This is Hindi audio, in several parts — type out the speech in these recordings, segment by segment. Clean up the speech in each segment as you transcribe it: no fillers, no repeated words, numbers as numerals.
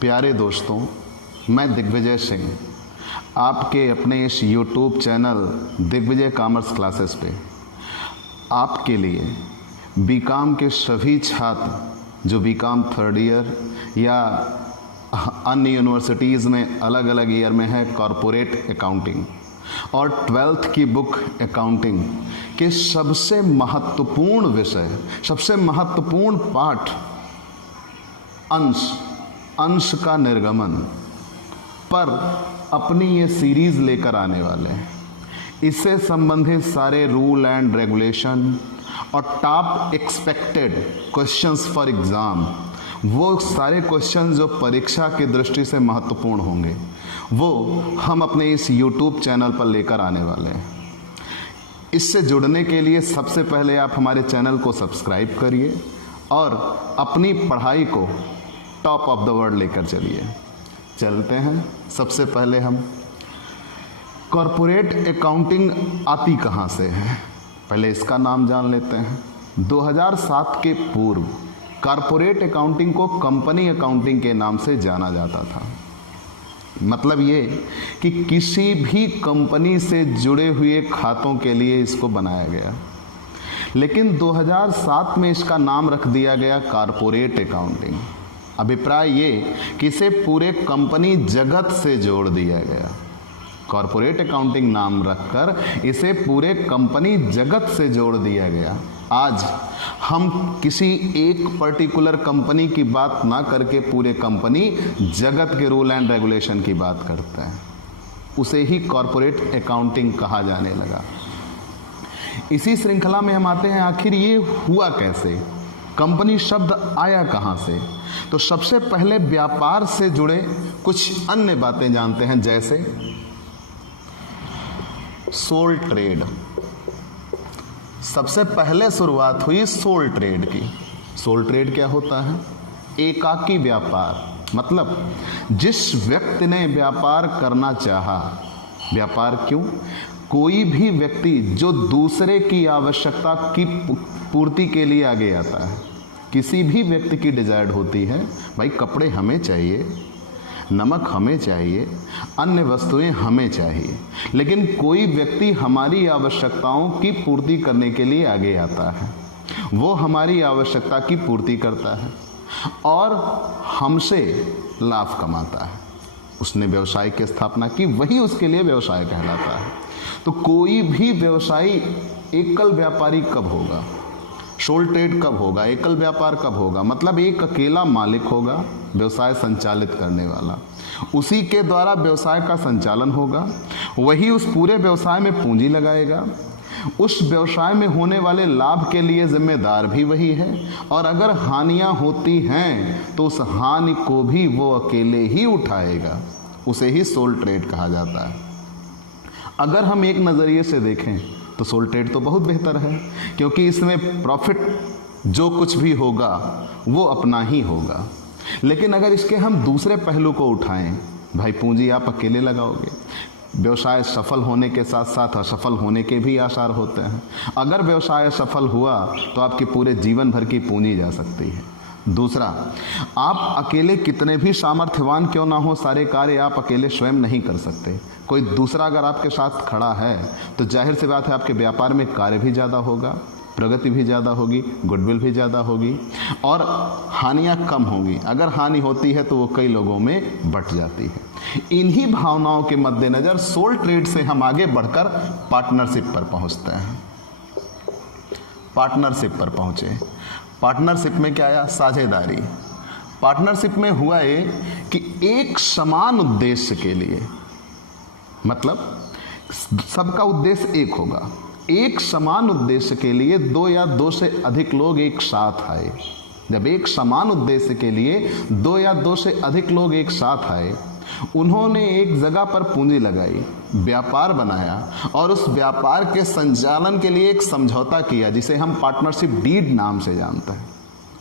प्यारे दोस्तों, मैं दिग्विजय सिंह आपके अपने इस YouTube channel Digvijay commerce classes पे आपके लिए बीकॉम के सभी छात्र जो बीकॉम थर्ड ईयर या अन्य यूनिवर्सिटीज़ में अलग अलग ईयर में है कॉरपोरेट अकाउंटिंग और ट्वेल्थ की बुक अकाउंटिंग के सबसे महत्वपूर्ण विषय, सबसे महत्वपूर्ण पाठ अंश का निर्गमन पर अपनी ये सीरीज़ लेकर आने वाले हैं। इससे संबंधित सारे रूल एंड रेगुलेशन और top expected questions for exam, वो सारे क्वेश्चन जो परीक्षा की दृष्टि से महत्वपूर्ण होंगे, वो हम अपने इस YouTube चैनल पर लेकर आने वाले हैं। इससे जुड़ने के लिए सबसे पहले आप हमारे चैनल को सब्सक्राइब करिए और अपनी पढ़ाई को टॉप ऑफ द वर्ल्ड लेकर चलिए। चलते हैं। सबसे पहले हम कॉरपोरेट अकाउंटिंग आती कहाँ से है, पहले इसका नाम जान लेते हैं। 2007 के पूर्व कॉरपोरेट अकाउंटिंग को कंपनी अकाउंटिंग के नाम से जाना जाता था। मतलब ये कि किसी भी कंपनी से जुड़े हुए खातों के लिए इसको बनाया गया, लेकिन 2007 में इसका नाम रख दिया गया कॉरपोरेट अकाउंटिंग। अभिप्राय ये कि इसे पूरे कंपनी जगत से जोड़ दिया गया। कॉरपोरेट अकाउंटिंग नाम रखकर इसे पूरे कंपनी जगत से जोड़ दिया गया। आज हम किसी एक पर्टिकुलर कंपनी की बात ना करके पूरे कंपनी जगत के रूल एंड रेगुलेशन की बात करते हैं, उसे ही कॉरपोरेट अकाउंटिंग कहा जाने लगा। इसी श्रृंखला में हम आते हैं, आखिर ये हुआ कैसे, कंपनी शब्द आया कहाँ से। तो सबसे पहले व्यापार से जुड़े कुछ अन्य बातें जानते हैं, जैसे सोल ट्रेड। सबसे पहले शुरुआत हुई सोल ट्रेड की। सोल ट्रेड क्या होता है? एकाकी व्यापार। मतलब जिस व्यक्ति ने व्यापार करना चाहा, व्यापार क्यों, कोई भी व्यक्ति जो दूसरे की आवश्यकता की पूर्ति के लिए आगे आता है। किसी भी व्यक्ति की डिजायर्ड होती है, भाई कपड़े हमें चाहिए, नमक हमें चाहिए, अन्य वस्तुएं हमें चाहिए, लेकिन कोई व्यक्ति हमारी आवश्यकताओं की पूर्ति करने के लिए आगे आता है। वो हमारी आवश्यकता की पूर्ति करता है और हमसे लाभ कमाता है। उसने व्यवसाय की स्थापना की, वही उसके लिए व्यवसाय कहलाता है। तो कोई भी व्यवसायी एकल व्यापारी कब होगा, सोल ट्रेड कब होगा, एकल व्यापार कब होगा, मतलब एक अकेला मालिक होगा व्यवसाय संचालित करने वाला, उसी के द्वारा व्यवसाय का संचालन होगा, वही उस पूरे व्यवसाय में पूंजी लगाएगा, उस व्यवसाय में होने वाले लाभ के लिए जिम्मेदार भी वही है, और अगर हानियां होती हैं तो उस हानि को भी वो अकेले ही उठाएगा। उसे ही सोल ट्रेड कहा जाता है। अगर हम एक नज़रिए से देखें तो सोल ट्रेड तो बहुत बेहतर है, क्योंकि इसमें प्रॉफिट जो कुछ भी होगा वो अपना ही होगा। लेकिन अगर इसके हम दूसरे पहलू को उठाएं, भाई पूंजी आप अकेले लगाओगे, व्यवसाय सफल होने के साथ साथ असफल होने के भी आसार होते हैं। अगर व्यवसाय सफल हुआ तो आपके पूरे जीवन भर की पूंजी जा सकती है। दूसरा, आप अकेले कितने भी सामर्थ्यवान क्यों ना हो, सारे कार्य आप अकेले स्वयं नहीं कर सकते। कोई दूसरा अगर आपके साथ खड़ा है तो जाहिर सी बात है आपके व्यापार में कार्य भी ज़्यादा होगा, प्रगति भी ज़्यादा होगी, गुडविल भी ज़्यादा होगी और हानियाँ कम होंगी। अगर हानि होती है तो वो कई लोगों में बंट जाती है। इन्हीं भावनाओं के मद्देनज़र सोल ट्रेड से हम आगे बढ़कर पार्टनरशिप पर पहुँचते हैं। पार्टनरशिप पर पहुँचे। पार्टनरशिप में क्या आया? साझेदारी। पार्टनरशिप में हुआ ये कि एक समान उद्देश्य के लिए, मतलब सबका उद्देश्य एक होगा, एक समान उद्देश्य के लिए दो या दो से अधिक लोग एक साथ आए। जब एक समान उद्देश्य के लिए दो या दो से अधिक लोग एक साथ आए, उन्होंने एक जगह पर पूंजी लगाई, व्यापार बनाया और उस व्यापार के संचालन के लिए एक समझौता किया, जिसे हम पार्टनरशिप डीड नाम से जानते हैं।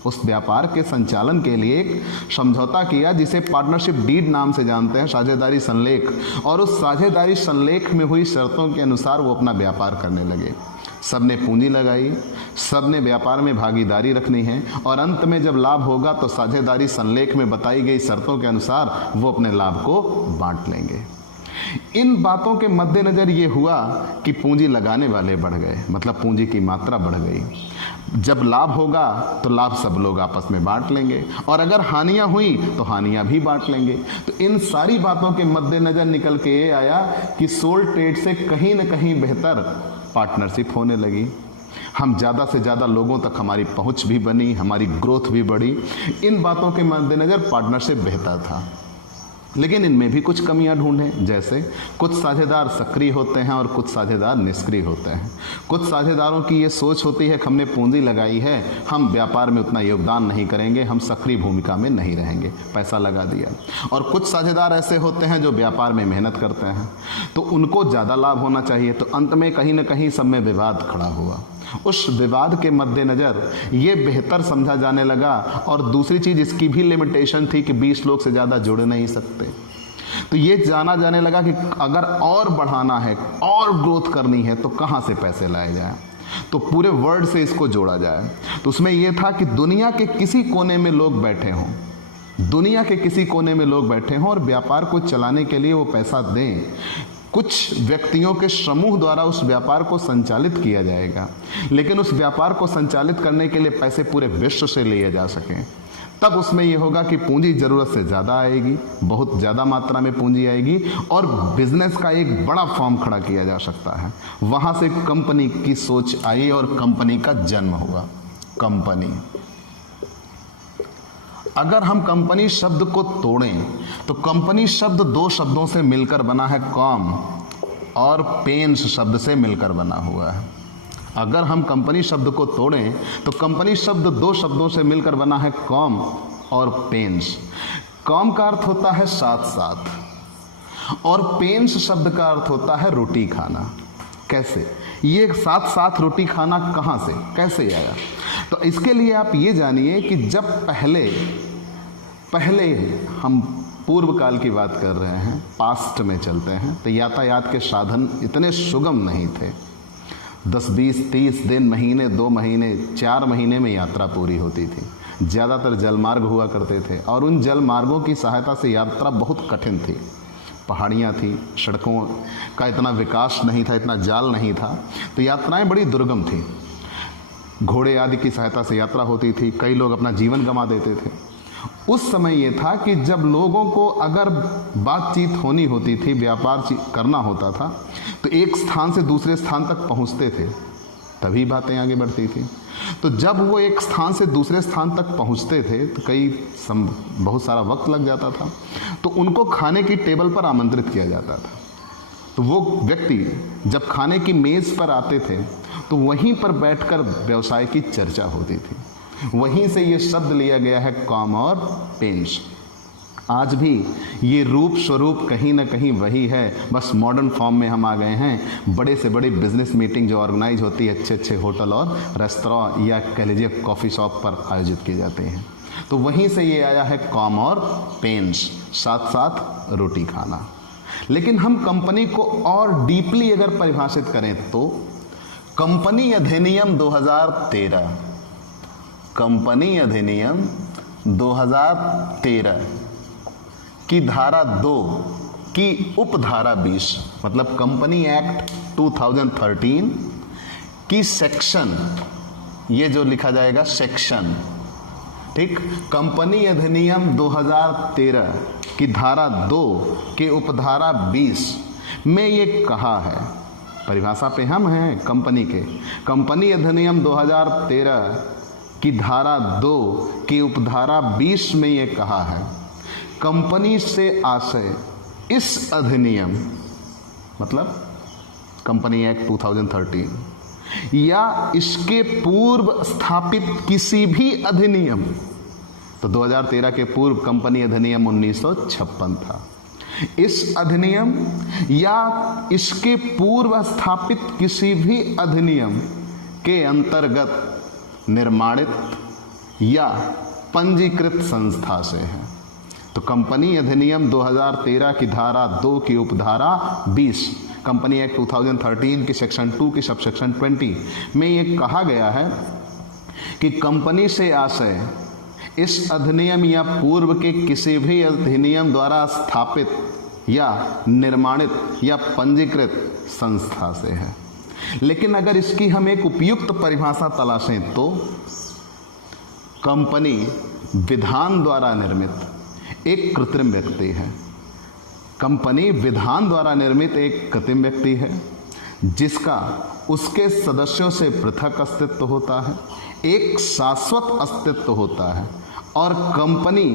उस व्यापार के संचालन के लिए एक समझौता किया, जिसे पार्टनरशिप डीड नाम से जानते हैं, साझेदारी संलेख। और उस साझेदारी संलेख में हुई शर्तों के अनुसार वो अपना व्यापार करने लगे। सबने पूंजी लगाई, सबने व्यापार में भागीदारी रखनी है और अंत में जब लाभ होगा तो साझेदारी संलेख में बताई गई शर्तों के अनुसार वो अपने लाभ को बांट लेंगे। इन बातों के मद्देनजर ये हुआ कि पूंजी लगाने वाले बढ़ गए, मतलब पूंजी की मात्रा बढ़ गई। जब लाभ होगा तो लाभ सब लोग आपस में बांट लेंगे और अगर हानियां हुई तो हानियां भी बांट लेंगे। तो इन सारी बातों के मद्देनजर निकल के ये आया कि सोल ट्रेड से कहीं न कहीं बेहतर पार्टनरशिप होने लगी। हम ज़्यादा से ज़्यादा लोगों तक हमारी पहुंच भी बनी, हमारी ग्रोथ भी बढ़ी। इन बातों के मद्देनजर पार्टनरशिप बेहतर था, लेकिन इनमें भी कुछ कमियां ढूंढें। जैसे कुछ साझेदार सक्रिय होते हैं और कुछ साझेदार निष्क्रिय होते हैं। कुछ साझेदारों की ये सोच होती है कि हमने पूंजी लगाई है, हम व्यापार में उतना योगदान नहीं करेंगे, हम सक्रिय भूमिका में नहीं रहेंगे, पैसा लगा दिया। और कुछ साझेदार ऐसे होते हैं जो व्यापार में मेहनत करते हैं, तो उनको ज़्यादा लाभ होना चाहिए। तो अंत में कहीं ना कहीं सब में विवाद खड़ा हुआ। उस विवाद के मद्देनजर ये बेहतर समझा जाने लगा। और दूसरी चीज़, इसकी भी लिमिटेशन थी कि 20 लोग से ज़्यादा जुड़ नहीं सकते। तो ये जाना जाने लगा कि अगर और बढ़ाना है, और ग्रोथ करनी है, तो कहाँ से पैसे लाए जाए, तो पूरे वर्ल्ड से इसको जोड़ा जाए। तो उसमें यह था कि दुनिया के किसी कोने में लोग बैठे हों, दुनिया के किसी कोने में लोग बैठे हों और व्यापार को चलाने के लिए वो पैसा दें। कुछ व्यक्तियों के समूह द्वारा उस व्यापार को संचालित किया जाएगा, लेकिन उस व्यापार को संचालित करने के लिए पैसे पूरे विश्व से लिए जा सकें। तब उसमें यह होगा कि पूंजी ज़रूरत से ज़्यादा आएगी, बहुत ज़्यादा मात्रा में पूंजी आएगी और बिजनेस का एक बड़ा फॉर्म खड़ा किया जा सकता है। वहाँ से कंपनी की सोच आई और कंपनी का जन्म हुआ। कंपनी, अगर हम कंपनी शब्द को तोड़ें तो कंपनी शब्द दो शब्दों से मिलकर बना है, कॉम और पेन्स शब्द से मिलकर बना हुआ है। अगर हम कंपनी शब्द को तोड़ें तो कंपनी शब्द दो शब्दों से मिलकर बना है, कॉम और पेन्स। कॉम का अर्थ होता है साथ साथ और पेन्स शब्द का अर्थ होता है रोटी खाना। कैसे ये साथ साथ रोटी खाना कहाँ से कैसे आया? तो इसके लिए आप ये जानिए कि जब पहले हम पूर्व काल की बात कर रहे हैं, पास्ट में चलते हैं, तो यातायात के साधन इतने सुगम नहीं थे। 10, 20, 30 दिन, महीने, 2 महीने, 4 महीने में यात्रा पूरी होती थी। ज़्यादातर जलमार्ग हुआ करते थे और उन जलमार्गों की सहायता से यात्रा बहुत कठिन थी। पहाड़ियाँ थी, सड़कों का इतना विकास नहीं था, इतना जाल नहीं था, तो यात्राएं बड़ी दुर्गम थी। घोड़े आदि की सहायता से यात्रा होती थी, कई लोग अपना जीवन गंवा देते थे। उस समय ये था कि जब लोगों को अगर बातचीत होनी होती थी, व्यापार करना होता था, तो एक स्थान से दूसरे स्थान तक पहुंचते थे, तभी बातें आगे बढ़ती थी। तो जब वो एक स्थान से दूसरे स्थान तक पहुंचते थे तो बहुत सारा वक्त लग जाता था। तो उनको खाने की टेबल पर आमंत्रित किया जाता था। तो वो व्यक्ति जब खाने की मेज़ पर आते थे तो वहीं पर बैठकर व्यवसाय की चर्चा होती थी। वहीं से ये शब्द लिया गया है, कॉम और पेन्स। आज भी ये रूप स्वरूप कहीं ना कहीं वही है, बस मॉडर्न फॉर्म में हम आ गए हैं। बड़े से बड़े बिजनेस मीटिंग जो ऑर्गेनाइज होती है अच्छे अच्छे होटल और रेस्तरां या कह लीजिए कॉफ़ी शॉप पर आयोजित की जाते हैं, तो वहीं से ये आया है, कॉम और पेन्स, साथ साथ रोटी खाना। लेकिन हम कंपनी को और डीपली अगर परिभाषित करें तो कंपनी अधिनियम 2013, कंपनी अधिनियम 2013 की धारा 2 की उपधारा 20, मतलब कंपनी एक्ट 2013 की सेक्शन, ये जो लिखा जाएगा सेक्शन, ठीक, कंपनी अधिनियम 2013 की धारा 2 के उपधारा 20 में ये कहा है, परिभाषा पे हम हैं कंपनी के, कंपनी अधिनियम 2013 की धारा 2 की उपधारा 20 में ये कहा है, कंपनी से आशय इस अधिनियम, मतलब कंपनी एक्ट 2013 या इसके पूर्व स्थापित किसी भी अधिनियम, तो 2013 के पूर्व कंपनी अधिनियम 1956 था, इस अधिनियम या इसके पूर्व स्थापित किसी भी अधिनियम के अंतर्गत निर्माणित या पंजीकृत संस्था से है। तो कंपनी अधिनियम 2013 की धारा 2 की उपधारा 20 कंपनी एक्ट 2013 के सेक्शन 2 की सबसेक्शन 20 में ये कहा गया है कि कंपनी से आशय इस अधिनियम या पूर्व के किसी भी अधिनियम द्वारा स्थापित या निर्माणित या पंजीकृत संस्था से है। लेकिन अगर इसकी हम एक उपयुक्त परिभाषा तलाशें तो कंपनी विधान द्वारा निर्मित एक कृत्रिम व्यक्ति है। कंपनी विधान द्वारा निर्मित एक कृत्रिम व्यक्ति है जिसका उसके सदस्यों से पृथक अस्तित्व होता है, एक शाश्वत अस्तित्व होता है और कंपनी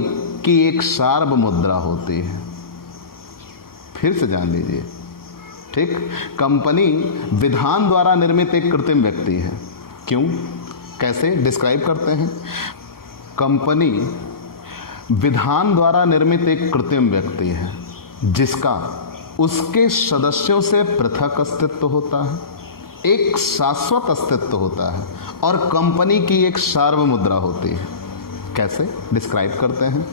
की एक सार्वमुद्रा होती है। फिर से जान लीजिए, ठीक। कंपनी विधान द्वारा निर्मित एक कृत्रिम व्यक्ति है। क्यों, कैसे डिस्क्राइब करते हैं? कंपनी विधान द्वारा निर्मित एक कृत्रिम व्यक्ति है जिसका उसके सदस्यों से पृथक अस्तित्व होता है, एक शाश्वत अस्तित्व होता है और कंपनी की एक सार्वमुद्रा होती है। कैसे डिस्क्राइब करते हैं?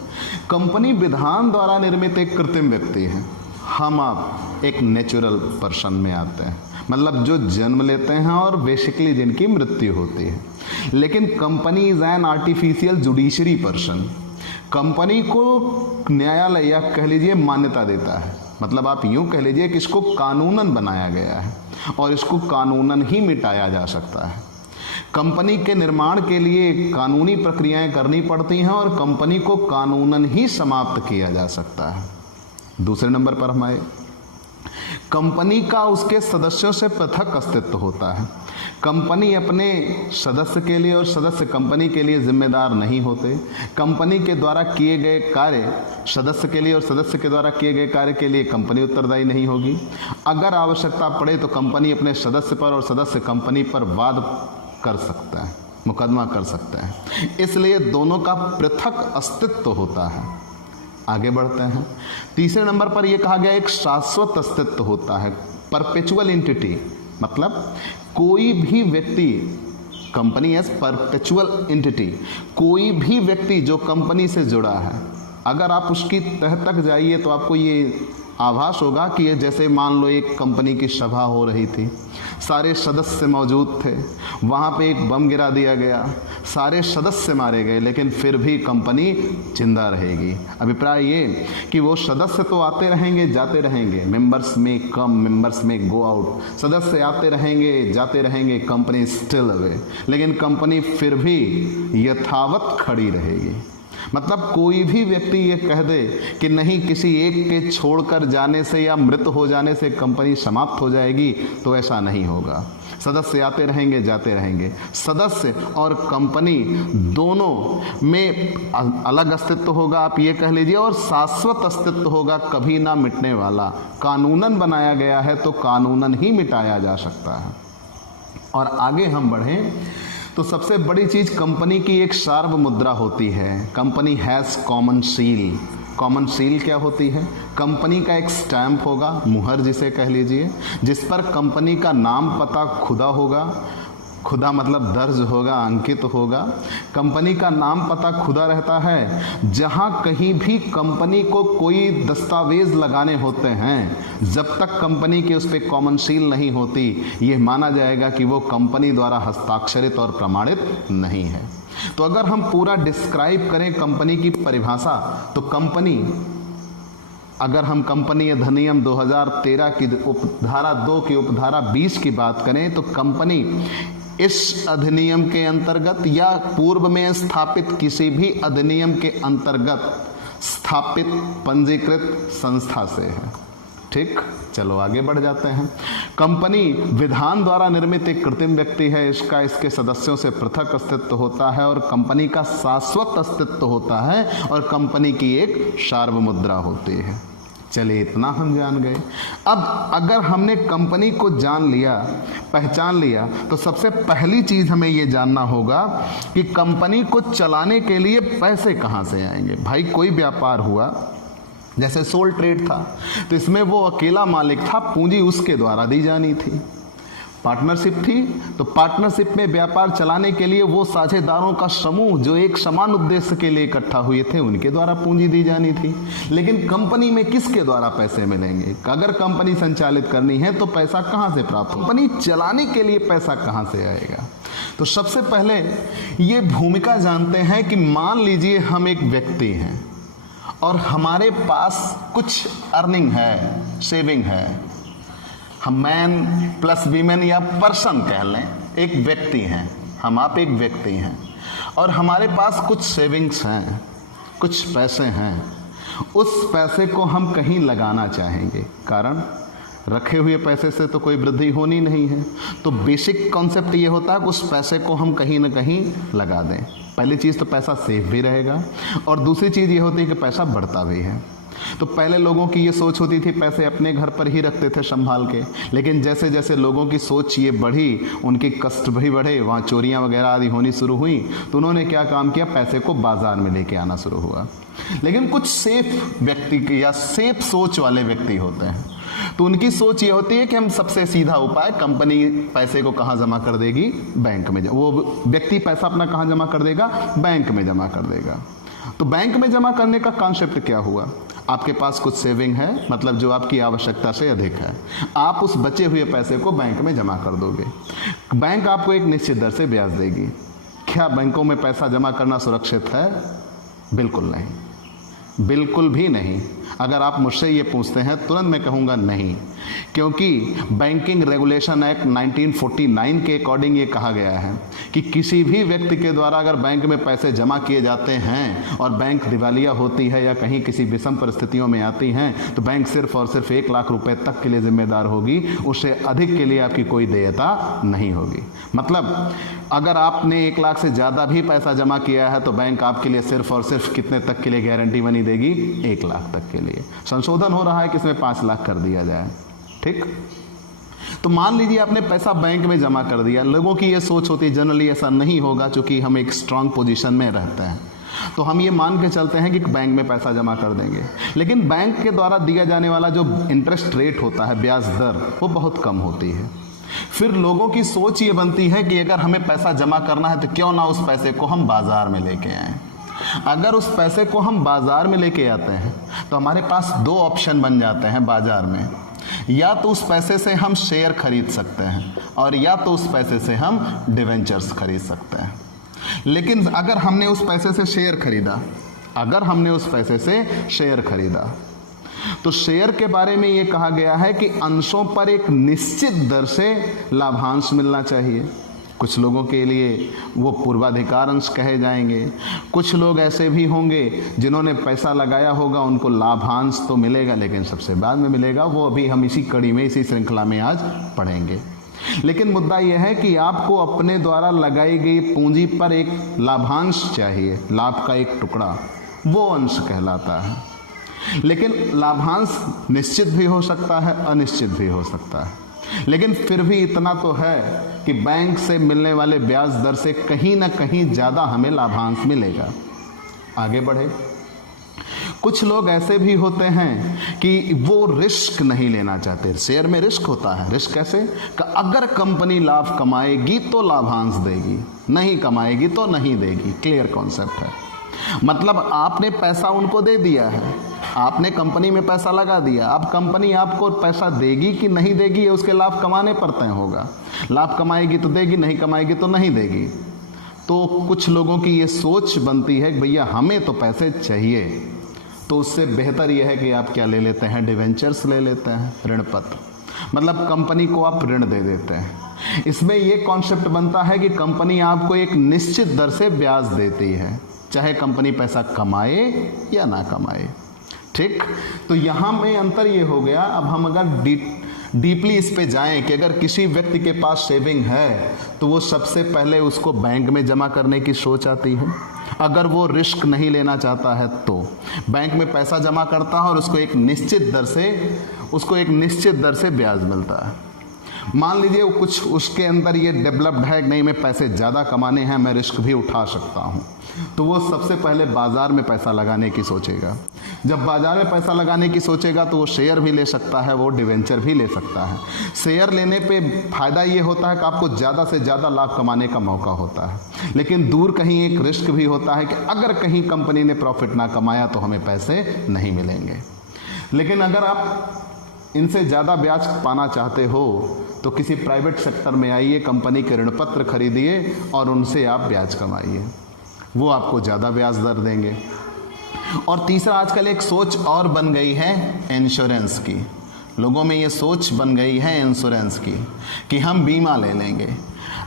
कंपनी विधान द्वारा निर्मित एक कृत्रिम व्यक्ति है। हम आप एक नेचुरल पर्सन में आते हैं, मतलब जो जन्म लेते हैं और बेसिकली जिनकी मृत्यु होती है। लेकिन company is an artificial judiciary person. Company को न्यायालय या कह लीजिए मान्यता देता है, मतलब आप यूं कह लीजिए कि इसको कानूनन बनाया गया है और इसको कानूनन ही मिटाया जा सकता है। कंपनी के निर्माण के लिए कानूनी प्रक्रियाएं करनी पड़ती हैं और कंपनी को कानूनन ही समाप्त किया जा सकता है। दूसरे नंबर पर हम आए, कंपनी का उसके सदस्यों से पृथक अस्तित्व होता है। कंपनी अपने सदस्य के लिए और सदस्य कंपनी के लिए जिम्मेदार नहीं होते। कंपनी के द्वारा किए गए कार्य सदस्य के लिए और सदस्य के द्वारा किए गए कार्य के लिए कंपनी उत्तरदायी नहीं होगी। अगर आवश्यकता पड़े तो कंपनी अपने सदस्य पर और सदस्य कंपनी पर वाद कर सकता है, मुकदमा कर सकता है। इसलिए दोनों का पृथक अस्तित्व होता है। आगे बढ़ते हैं। तीसरे नंबर पर यह कहा गया एक शाश्वत अस्तित्व होता है, परपेचुअल एंटिटी, मतलब कोई भी व्यक्ति, कंपनी एज परपेचुअल एंटिटी, कोई भी व्यक्ति जो कंपनी से जुड़ा है, अगर आप उसकी तह तक जाइए तो आपको ये आभास होगा कि ये जैसे मान लो एक कंपनी की सभा हो रही थी, सारे सदस्य मौजूद थे, वहाँ पे एक बम गिरा दिया गया, सारे सदस्य मारे गए, लेकिन फिर भी कंपनी जिंदा रहेगी। अभिप्राय ये कि वो सदस्य तो आते रहेंगे जाते रहेंगे, मेंबर्स में कम, मेंबर्स में गो आउट, सदस्य आते रहेंगे जाते रहेंगे, कंपनी स्टिल अवे, लेकिन कंपनी फिर भी यथावत खड़ी रहेगी। मतलब कोई भी व्यक्ति ये कह दे कि नहीं किसी एक के छोड़कर जाने से या मृत हो जाने से कंपनी समाप्त हो जाएगी, तो ऐसा नहीं होगा। सदस्य आते रहेंगे जाते रहेंगे, सदस्य और कंपनी दोनों में अलग अस्तित्व होगा, आप ये कह लीजिए, और शाश्वत अस्तित्व होगा, कभी ना मिटने वाला। कानूनन बनाया गया है तो कानूनन ही मिटाया जा सकता है। और आगे हम बढ़ें तो सबसे बड़ी चीज कंपनी की एक सार्वमुद्रा होती है। Company has common seal. Common seal क्या होती है? कंपनी का एक स्टैंप होगा, मुहर जिसे कह लीजिए, जिस पर कंपनी का नाम पता खुदा होगा। खुदा मतलब दर्ज होगा, अंकित होगा। कंपनी का नाम पता खुदा रहता है। जहां कहीं भी कंपनी को कोई दस्तावेज लगाने होते हैं, जब तक कंपनी के उस पर कॉमन सील नहीं होती, यह माना जाएगा कि वो कंपनी द्वारा हस्ताक्षरित और प्रमाणित नहीं है। तो अगर हम पूरा डिस्क्राइब करें कंपनी की परिभाषा, तो कंपनी, अगर हम कंपनी अधिनियम 2013 की उपधारा 2 की उपधारा 20 की बात करें, तो कंपनी इस अधिनियम के अंतर्गत या पूर्व में स्थापित किसी भी अधिनियम के अंतर्गत स्थापित पंजीकृत संस्था से है। ठीक, चलो आगे बढ़ जाते हैं। कंपनी विधान द्वारा निर्मित एक कृत्रिम व्यक्ति है, इसका इसके सदस्यों से पृथक अस्तित्व होता है और कंपनी का शाश्वत अस्तित्व होता है और कंपनी की एक सार्वमुद्रा होती है। चलिए इतना हम जान गए। अब अगर हमने कंपनी को जान लिया, पहचान लिया, तो सबसे पहली चीज हमें ये जानना होगा कि कंपनी को चलाने के लिए पैसे कहाँ से आएंगे। भाई कोई व्यापार हुआ, जैसे सोल ट्रेड था, तो इसमें वो अकेला मालिक था, पूंजी उसके द्वारा दी जानी थी। पार्टनरशिप थी, तो पार्टनरशिप में व्यापार चलाने के लिए वो साझेदारों का समूह जो एक समान उद्देश्य के लिए इकट्ठा हुए थे उनके द्वारा पूंजी दी जानी थी। लेकिन कंपनी में किसके द्वारा पैसे मिलेंगे? अगर कंपनी संचालित करनी है तो पैसा कहां से प्राप्त होगा? कंपनी चलाने के लिए पैसा कहां से आएगा? तो सबसे पहले ये भूमिका जानते हैं कि मान लीजिए हम एक व्यक्ति हैं और हमारे पास कुछ अर्निंग है, सेविंग है। हम मैन प्लस वीमेन या पर्सन कह लें, एक व्यक्ति हैं, हम आप एक व्यक्ति हैं और हमारे पास कुछ सेविंग्स हैं, कुछ पैसे हैं। उस पैसे को हम कहीं लगाना चाहेंगे, कारण रखे हुए पैसे से तो कोई वृद्धि होनी नहीं है। तो बेसिक कॉन्सेप्ट ये होता है कि उस पैसे को हम कहीं ना कहीं लगा दें। पहली चीज़ तो पैसा सेफ भी रहेगा और दूसरी चीज़ ये होती है कि पैसा बढ़ता भी है। तो पहले लोगों की ये सोच होती थी पैसे अपने घर पर ही रखते थे संभाल के, लेकिन जैसे जैसे लोगों की सोच ये बढ़ी, उनके कष्ट भी बढ़े, वहाँ चोरियाँ वगैरह आदि होनी शुरू हुई, तो उन्होंने क्या काम किया, पैसे को बाजार में लेके आना शुरू हुआ। लेकिन कुछ सेफ व्यक्ति या सेफ सोच वाले व्यक्ति होते हैं, तो उनकी सोच ये होती है कि हम सबसे सीधा उपाय, कंपनी पैसे को कहाँ जमा कर देगी, बैंक में। वो व्यक्ति पैसा अपना कहाँ जमा कर देगा, बैंक में जमा कर देगा। तो बैंक में जमा करने का कॉन्सेप्ट क्या हुआ? आपके पास कुछ सेविंग है, मतलब जो आपकी आवश्यकता से अधिक है, आप उस बचे हुए पैसे को बैंक में जमा कर दोगे। बैंक आपको एक निश्चित दर से ब्याज देगी। क्या बैंकों में पैसा जमा करना सुरक्षित है? बिल्कुल नहीं, बिल्कुल भी नहीं। अगर आप मुझसे ये पूछते हैं तुरंत मैं कहूँगा नहीं, क्योंकि बैंकिंग रेगुलेशन एक्ट 1949 के अकॉर्डिंग ये कहा गया है कि किसी भी व्यक्ति के द्वारा अगर बैंक में पैसे जमा किए जाते हैं और बैंक दिवालिया होती है या कहीं किसी विषम परिस्थितियों में आती हैं, तो बैंक सिर्फ और सिर्फ 1 लाख रुपए तक के लिए जिम्मेदार होगी, उससे अधिक के लिए आपकी कोई देयता नहीं होगी। मतलब अगर आपने 1 लाख से ज़्यादा भी पैसा जमा किया है तो बैंक आपके लिए सिर्फ और सिर्फ कितने तक के लिए गारंटी मनी देगी? 1 लाख तक के लिए। संशोधन हो रहा है कि इसमें 5 लाख कर दिया जाए। ठीक, तो मान लीजिए आपने पैसा बैंक में जमा कर दिया। लोगों की ये सोच होती है जनरली ऐसा नहीं होगा, क्योंकि हम एक स्ट्रांग पोजीशन में रहते हैं, तो हम ये मान के चलते हैं कि बैंक में पैसा जमा कर देंगे। लेकिन बैंक के द्वारा दिया जाने वाला जो इंटरेस्ट रेट होता है, ब्याज दर, वो बहुत कम होती है। फिर लोगों की सोच ये बनती है कि अगर हमें पैसा जमा करना है तो क्यों ना उस पैसे को हम बाजार में लेके आएं। अगर उस पैसे को हम बाजार में लेके आते हैं तो हमारे पास 2 ऑप्शन बन जाते हैं बाजार में। या तो उस पैसे से हम शेयर खरीद सकते हैं और या तो उस पैसे से हम डिवेंचर्स खरीद सकते हैं। लेकिन अगर हमने उस पैसे से शेयर खरीदा, तो शेयर के बारे में ये कहा गया है कि अंशों पर एक निश्चित दर से लाभांश मिलना चाहिए। कुछ लोगों के लिए वो पूर्वाधिकार अंश कहे जाएंगे। कुछ लोग ऐसे भी होंगे जिन्होंने पैसा लगाया होगा, उनको लाभांश तो मिलेगा लेकिन सबसे बाद में मिलेगा। वो अभी हम इसी कड़ी में, इसी श्रृंखला में आज पढ़ेंगे। लेकिन मुद्दा यह है कि आपको अपने द्वारा लगाई गई पूंजी पर एक लाभांश चाहिए, लाभ का एक टुकड़ा, वो अंश कहलाता है। लेकिन लाभांश निश्चित भी हो सकता है, अनिश्चित भी हो सकता है। लेकिन फिर भी इतना तो है कि बैंक से मिलने वाले ब्याज दर से कहीं ना कहीं ज़्यादा हमें लाभांश मिलेगा। आगे बढ़े। कुछ लोग ऐसे भी होते हैं कि वो रिस्क नहीं लेना चाहते। शेयर में रिस्क होता है। रिस्क कैसे? कि अगर कंपनी लाभ कमाएगी तो लाभांश देगी, नहीं कमाएगी तो नहीं देगी। क्लियर कॉन्सेप्ट है। मतलब आपने पैसा उनको दे दिया है, आपने कंपनी में पैसा लगा दिया, अब कंपनी आपको पैसा देगी कि नहीं देगी, ये उसके लाभ कमाने पर तय होगा। लाभ कमाएगी तो देगी, नहीं कमाएगी तो नहीं देगी। तो कुछ लोगों की ये सोच बनती है कि भैया हमें तो पैसे चाहिए, तो उससे बेहतर यह है कि आप क्या ले लेते हैं, डिवेंचर्स ले लेते हैं, ऋण पत्र। मतलब कंपनी को आप ऋण दे देते हैं। इसमें यह कॉन्सेप्ट बनता है कि कंपनी आपको एक निश्चित दर से ब्याज देती है, चाहे कंपनी पैसा कमाए या ना कमाए। ठीक, तो यहाँ में अंतर ये हो गया। अब हम अगर डीपली इस पे जाएं कि अगर किसी व्यक्ति के पास सेविंग है तो वो सबसे पहले उसको बैंक में जमा करने की सोच आती है। अगर वो रिस्क नहीं लेना चाहता है तो बैंक में पैसा जमा करता है और उसको एक निश्चित दर से ब्याज मिलता है। मान लीजिए वो कुछ उसके अंदर ये डेवलप्ड है, नहीं मैं पैसे ज़्यादा कमाने हैं, मैं रिस्क भी उठा सकता हूँ, तो वो सबसे पहले बाज़ार में पैसा लगाने की सोचेगा। जब बाज़ार में पैसा लगाने की सोचेगा तो वो शेयर भी ले सकता है, वो डिवेंचर भी ले सकता है। शेयर लेने पे फ़ायदा ये होता है कि आपको ज़्यादा से ज़्यादा लाभ कमाने का मौका होता है, लेकिन दूर कहीं एक रिस्क भी होता है कि अगर कहीं कंपनी ने प्रॉफिट ना कमाया तो हमें पैसे नहीं मिलेंगे। लेकिन अगर आप इनसे ज़्यादा ब्याज पाना चाहते हो तो किसी प्राइवेट सेक्टर में आइए, कंपनी के ऋण पत्र खरीदिए और उनसे आप ब्याज कमाइए, वो आपको ज़्यादा ब्याज दर देंगे। और तीसरा, आजकल एक सोच और बन गई है इंश्योरेंस की। लोगों में ये सोच बन गई है इंश्योरेंस की कि हम बीमा ले लेंगे।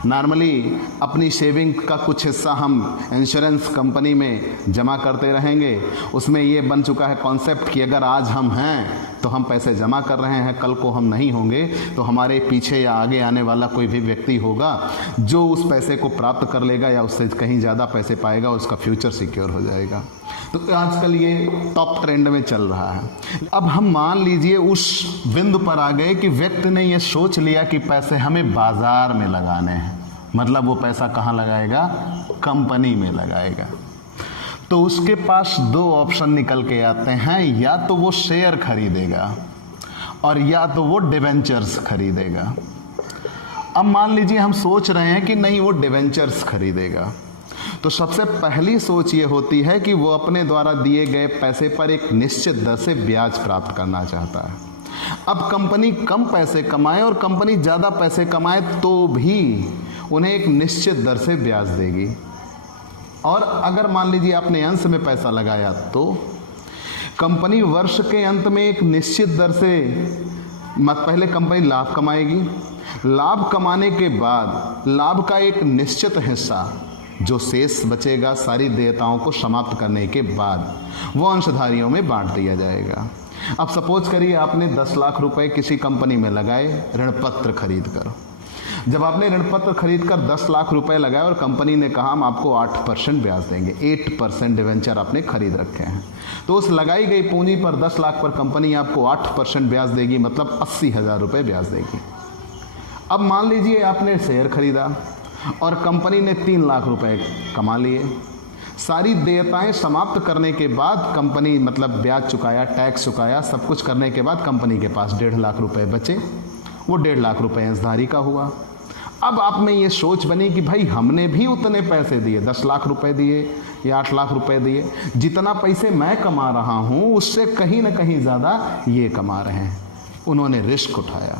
नॉर्मली अपनी सेविंग का कुछ हिस्सा हम इंश्योरेंस कंपनी में जमा करते रहेंगे। उसमें ये बन चुका है कॉन्सेप्ट कि अगर आज हम हैं तो हम पैसे जमा कर रहे हैं, कल को हम नहीं होंगे तो हमारे पीछे या आगे आने वाला कोई भी व्यक्ति होगा जो उस पैसे को प्राप्त कर लेगा या उससे कहीं ज़्यादा पैसे पाएगा, उसका फ्यूचर सिक्योर हो जाएगा। तो आजकल ये टॉप ट्रेंड में चल रहा है। अब हम मान लीजिए उस बिंदु पर आ गए कि व्यक्ति ने ये सोच लिया कि पैसे हमें बाजार में लगाने हैं, मतलब वो पैसा कहाँ लगाएगा? कंपनी में लगाएगा। तो उसके पास दो ऑप्शन निकल के आते हैं, या तो वो शेयर खरीदेगा और या तो वो डिवेंचर्स खरीदेगा। अब मान लीजिए हम सोच रहे हैं कि नहीं वो डिवेंचर्स खरीदेगा, तो सबसे पहली सोच ये होती है कि वो अपने द्वारा दिए गए पैसे पर एक निश्चित दर से ब्याज प्राप्त करना चाहता है। अब कंपनी कम पैसे कमाए और कंपनी ज़्यादा पैसे कमाए तो भी उन्हें एक निश्चित दर से ब्याज देगी। और अगर मान लीजिए आपने अंश में पैसा लगाया तो कंपनी वर्ष के अंत में एक निश्चित दर से पहले कंपनी लाभ कमाएगी। लाभ कमाने के बाद लाभ का एक निश्चित हिस्सा जो शेष बचेगा सारी देयताओं को समाप्त करने के बाद वो अंशधारियों में बांट दिया जाएगा। अब सपोज करिए आपने 10 लाख रुपए किसी कंपनी में लगाए ऋण पत्र खरीद कर। जब आपने ऋण पत्र खरीद कर 10 लाख रुपए लगाए और कंपनी ने कहा हम आपको 8% ब्याज देंगे, 8% डिवेंचर आपने खरीद रखे हैं, तो उस लगाई गई पूंजी पर 10 लाख पर कंपनी आपको 8% ब्याज देगी, मतलब 80,000 रुपये ब्याज देगी। अब मान लीजिए आपने शेयर खरीदा और कंपनी ने 3 लाख रुपए कमा लिए। सारी देयताएं समाप्त करने के बाद कंपनी मतलब ब्याज चुकाया, टैक्स चुकाया, सब कुछ करने के बाद कंपनी के पास 1.5 लाख रुपए बचे। वो 1.5 लाख रुपए अंशधारी का हुआ। अब आप में ये सोच बनी कि भाई हमने भी उतने पैसे दिए, 10 लाख रुपए दिए या 8 लाख रुपए दिए, जितना पैसे मैं कमा रहा हूँ उससे कहीं ना कहीं ज़्यादा ये कमा रहे हैं। उन्होंने रिस्क उठाया।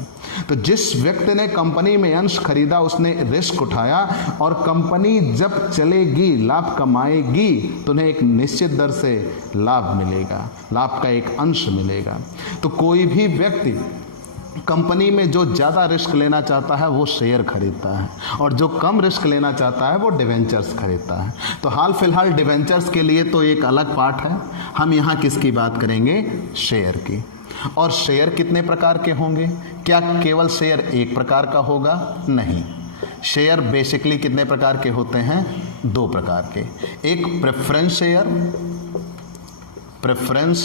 तो जिस व्यक्ति ने कंपनी में अंश खरीदा उसने रिस्क उठाया, और कंपनी जब चलेगी लाभ कमाएगी तो उन्हें एक निश्चित दर से लाभ मिलेगा, लाभ का एक अंश मिलेगा। तो कोई भी व्यक्ति कंपनी में जो ज़्यादा रिस्क लेना चाहता है वो शेयर खरीदता है, और जो कम रिस्क लेना चाहता है वो डिवेंचर्स खरीदता है। तो हाल फिलहाल डिवेंचर्स के लिए तो एक अलग पार्ट है, हम यहाँ किसकी बात करेंगे? शेयर की। और शेयर कितने प्रकार के होंगे? क्या केवल शेयर एक प्रकार का होगा? नहीं, शेयर बेसिकली कितने प्रकार के होते हैं? 2 प्रकार के। एक प्रेफरेंस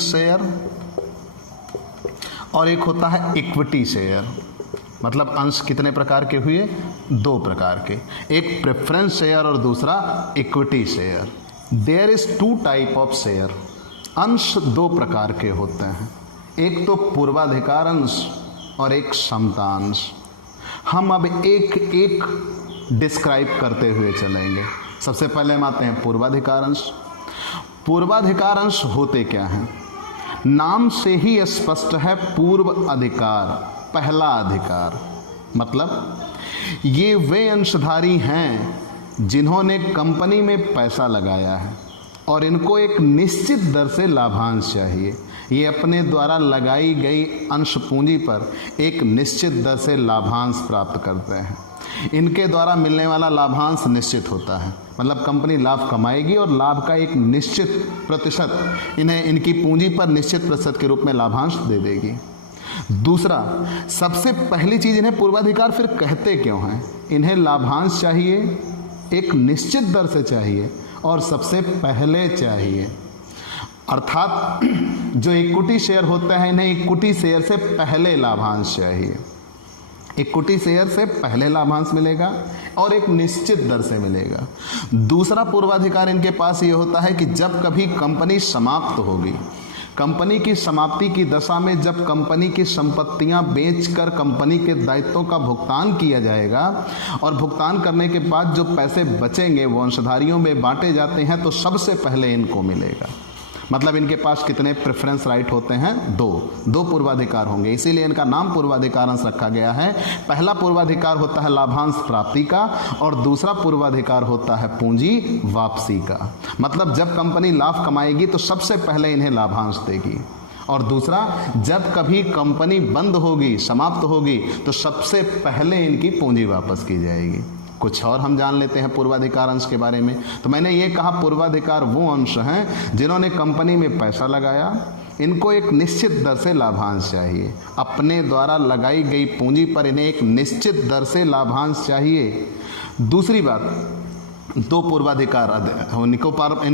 शेयर और एक होता है इक्विटी शेयर। मतलब अंश कितने प्रकार के हुए? 2 प्रकार के, एक प्रेफरेंस शेयर और दूसरा equity share. There is 2 type of share. अंश 2 प्रकार के होते हैं, एक तो पूर्वाधिकार अंश और एक समता अंश। हम अब एक एक डिस्क्राइब करते हुए चलेंगे। सबसे पहले हम आते हैं पूर्वाधिकार अंश। पूर्वाधिकार अंश होते क्या हैं? नाम से ही स्पष्ट है, पूर्व अधिकार, पहला अधिकार। मतलब ये वे अंशधारी हैं जिन्होंने कंपनी में पैसा लगाया है और इनको एक निश्चित दर से लाभांश चाहिए। ये अपने द्वारा लगाई गई अंश पूंजी पर एक निश्चित दर से लाभांश प्राप्त करते हैं। इनके द्वारा मिलने वाला लाभांश निश्चित होता है, मतलब कंपनी लाभ कमाएगी और लाभ का एक निश्चित प्रतिशत इन्हें इनकी पूंजी पर निश्चित प्रतिशत के रूप में लाभांश दे देगी। दूसरा, सबसे पहली चीज़, इन्हें पूर्वाधिकार फिर कहते क्यों हैं? इन्हें लाभांश चाहिए, एक निश्चित दर से चाहिए और सबसे पहले चाहिए। अर्थात जो इक्विटी शेयर होता है इन्हें इक्विटी शेयर से पहले लाभांश चाहिए। इक्विटी शेयर से पहले लाभांश मिलेगा और एक निश्चित दर से मिलेगा। दूसरा पूर्वाधिकार इनके पास ये होता है कि जब कभी कंपनी समाप्त होगी, कंपनी की समाप्ति की दशा में जब कंपनी की संपत्तियां बेचकर कंपनी के दायित्वों का भुगतान किया जाएगा और भुगतान करने के बाद जो पैसे बचेंगे वो अंशधारियों में बांटे जाते हैं, तो सबसे पहले इनको मिलेगा। मतलब इनके पास कितने प्रेफरेंस राइट होते हैं? दो पूर्वाधिकार होंगे, इसीलिए इनका नाम पूर्वाधिकारांश रखा गया है। पहला पूर्वाधिकार होता है लाभांश प्राप्ति का और दूसरा पूर्वाधिकार होता है पूंजी वापसी का। मतलब जब कंपनी लाभ कमाएगी तो सबसे पहले इन्हें लाभांश देगी, और दूसरा जब कभी कंपनी बंद होगी, समाप्त होगी, तो सबसे पहले इनकी पूंजी वापस की जाएगी। कुछ और हम जान लेते हैं पूर्वाधिकार अंश के बारे में। तो मैंने ये कहा पूर्वाधिकार वो अंश हैं जिन्होंने कंपनी में पैसा लगाया, इनको एक निश्चित दर से लाभांश चाहिए। अपने द्वारा लगाई गई पूंजी पर इन्हें एक निश्चित दर से लाभांश चाहिए। दूसरी बात, दो पूर्वाधिकार इनको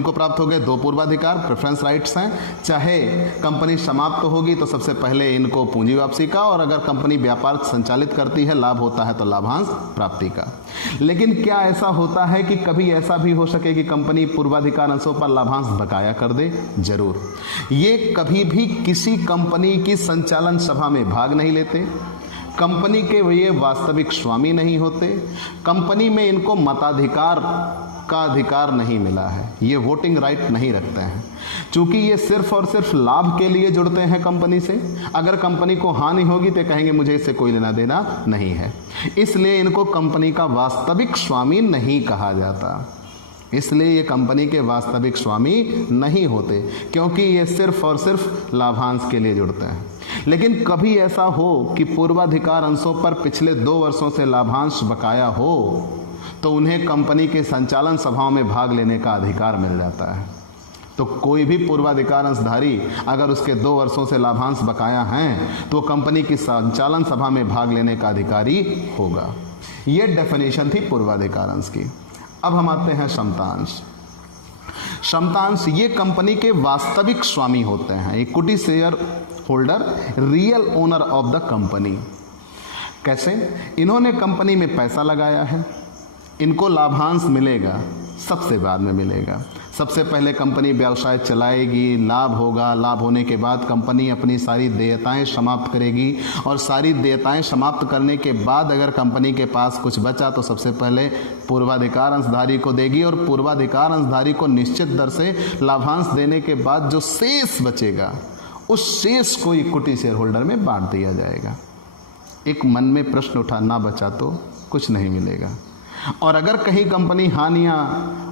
प्राप्त हो गए, दो पूर्वाधिकार प्रेफरेंस राइट्स हैं। चाहे कंपनी समाप्त होगी तो सबसे पहले इनको पूंजी वापसी का, और अगर कंपनी व्यापार संचालित करती है, लाभ होता है, तो लाभांश प्राप्ति का। लेकिन क्या ऐसा होता है कि कभी ऐसा भी हो सके कि कंपनी पूर्वाधिकार अंशों पर लाभांश बकाया कर दे? जरूर। ये कभी भी किसी कंपनी की संचालन सभा में भाग नहीं लेते, कंपनी के ये वास्तविक स्वामी नहीं होते, कंपनी में इनको मताधिकार का अधिकार नहीं मिला है, ये वोटिंग राइट नहीं रखते हैं। चूंकि ये सिर्फ और सिर्फ लाभ के लिए जुड़ते हैं कंपनी से, अगर कंपनी को हानि होगी तो कहेंगे मुझे इससे कोई लेना देना नहीं है, इसलिए इनको कंपनी का वास्तविक स्वामी नहीं कहा जाता। इसलिए ये कंपनी के वास्तविक स्वामी नहीं होते, क्योंकि ये सिर्फ और सिर्फ लाभांश के लिए जुड़ते हैं। लेकिन कभी ऐसा हो कि पूर्वाधिकार अंशों पर पिछले 2 वर्षों से लाभांश बकाया हो, तो उन्हें कंपनी के संचालन सभाओं में भाग लेने का अधिकार मिल जाता है। तो कोई भी पूर्वाधिकार अंशधारी अगर उसके 2 वर्षों से लाभांश बकाया हैं तो कंपनी की संचालन सभा में भाग लेने का अधिकारी होगा। ये डेफिनेशन थी पूर्वाधिकार अंश की। अब हम आते हैं क्षमतांश। क्षमतांश ये कंपनी के वास्तविक स्वामी होते हैं, equity share holder, real owner of the company. कैसे? इन्होंने कंपनी में पैसा लगाया है, इनको लाभांश मिलेगा, सबसे बाद में मिलेगा। सबसे पहले कंपनी व्यवसाय चलाएगी, लाभ होगा, लाभ होने के बाद कंपनी अपनी सारी देयताएं समाप्त करेगी, और सारी देयताएं समाप्त करने के बाद अगर कंपनी के पास कुछ बचा तो सबसे पहले पूर्वाधिकार अंशधारी को देगी, और पूर्वाधिकार अंशधारी को निश्चित दर से लाभांश देने के बाद जो शेष बचेगा उस शेष को इक्विटी शेयर होल्डर में बांट दिया जाएगा। एक मन में प्रश्न उठा, ना बचा तो कुछ नहीं मिलेगा। और अगर कहीं कंपनी हानियां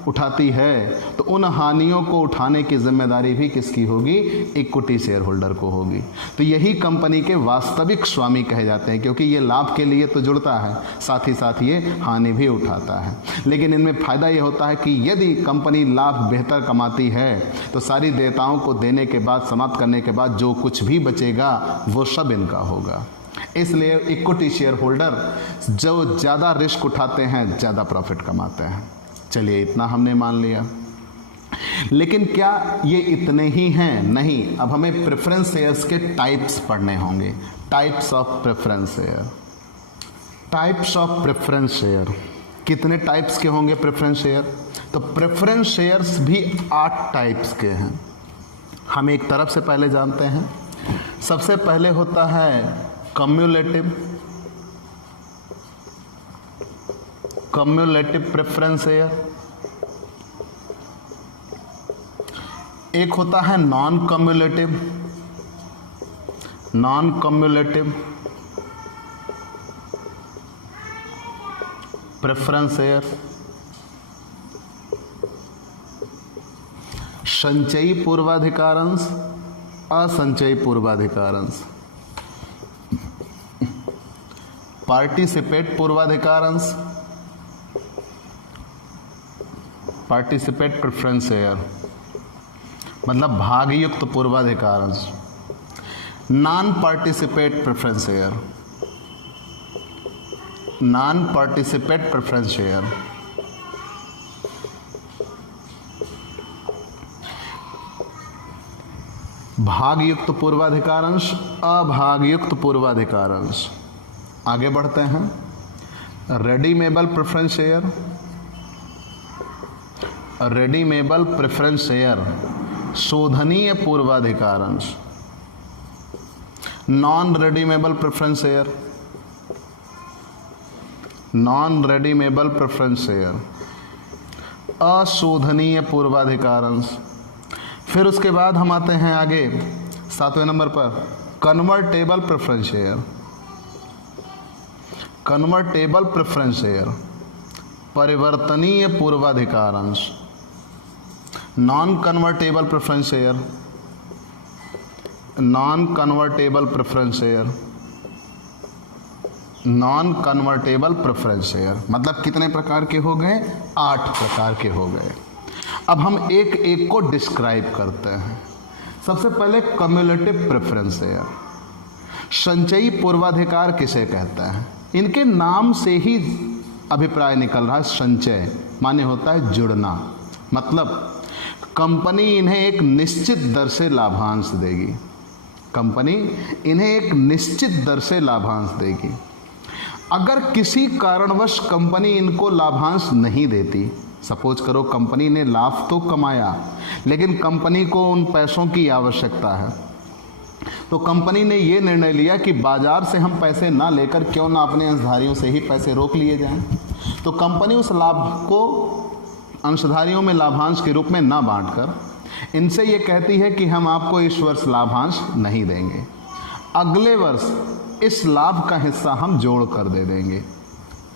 उठाती है तो उन हानियों को उठाने की जिम्मेदारी भी किसकी होगी? इक्विटी शेयर होल्डर को होगी। तो यही कंपनी के वास्तविक स्वामी कहे जाते हैं, क्योंकि ये लाभ के लिए तो जुड़ता है, साथ ही साथ ये हानि भी उठाता है। लेकिन इनमें फायदा ये होता है कि यदि कंपनी लाभ बेहतर कमाती है तो सारी देयताओं को देने के बाद, समाप्त करने के बाद जो कुछ भी बचेगा वो सब इनका होगा। इसलिए इक्विटी शेयर होल्डर जो ज़्यादा रिस्क उठाते हैं ज़्यादा प्रॉफिट कमाते हैं। चलिए इतना हमने मान लिया, लेकिन क्या ये इतने ही हैं? नहीं, अब हमें प्रेफरेंस शेयर्स के टाइप्स पढ़ने होंगे। Types of preference share. Types of preference share कितने टाइप्स के होंगे प्रेफरेंस शेयर? तो प्रेफरेंस शेयर्स भी 8 टाइप्स के हैं। हम एक तरफ से पहले जानते हैं। सबसे पहले होता है कम्युलेटिव प्रेफरेंस शेयर। एक होता है नॉन कम्युलेटिव प्रेफरेंस शेयर। संचयी पूर्वाधिकारंश, असंचयी पूर्वाधिकारंश। पार्टिसिपेट पूर्वाधिकारंश, पार्टिसिपेट प्रेफरेंस शेयर मतलब भागयुक्त पूर्वाधिकारंश। Non participate preference share, non participate preference share. भागयुक्त पूर्वाधिकारंश, अभागयुक्त पूर्वाधिकारंश। आगे बढ़ते हैं। Redeemable preference share, redeemable preference share शोधनीय पूर्वाधिकार अंश। Non redeemable preference share, non redeemable preference share अशोधनीय पूर्वाधिकार अंश। फिर उसके बाद हम आते हैं आगे 7वें नंबर पर convertible preference share, convertible preference share परिवर्तनीय पूर्वाधिकार अंश। Non convertible preference share, non convertible preference share, non convertible preference share मतलब कितने प्रकार के हो गए? 8 प्रकार के हो गए। अब हम एक एक को डिस्क्राइब करते हैं। सबसे पहले कम्युलेटिव प्रेफरेंस शेयर, संचयी पूर्वाधिकार किसे कहता है? इनके नाम से ही अभिप्राय निकल रहा है। संचय माने होता है जुड़ना, मतलब कंपनी इन्हें एक निश्चित दर से लाभांश देगी, कंपनी इन्हें एक निश्चित दर से लाभांश देगी। अगर किसी कारणवश कंपनी इनको लाभांश नहीं देती, सपोज करो कंपनी ने लाभ तो कमाया लेकिन कंपनी को उन पैसों की आवश्यकता है, तो कंपनी ने ये निर्णय लिया कि बाजार से हम पैसे ना लेकर क्यों ना अपने अंशधारियों से ही पैसे रोक लिए जाएं। तो कंपनी उस लाभ को अंशधारियों में लाभांश के रूप में ना बांटकर इनसे ये कहती है कि हम आपको इस वर्ष लाभांश नहीं देंगे, अगले वर्ष इस लाभ का हिस्सा हम जोड़ कर दे देंगे।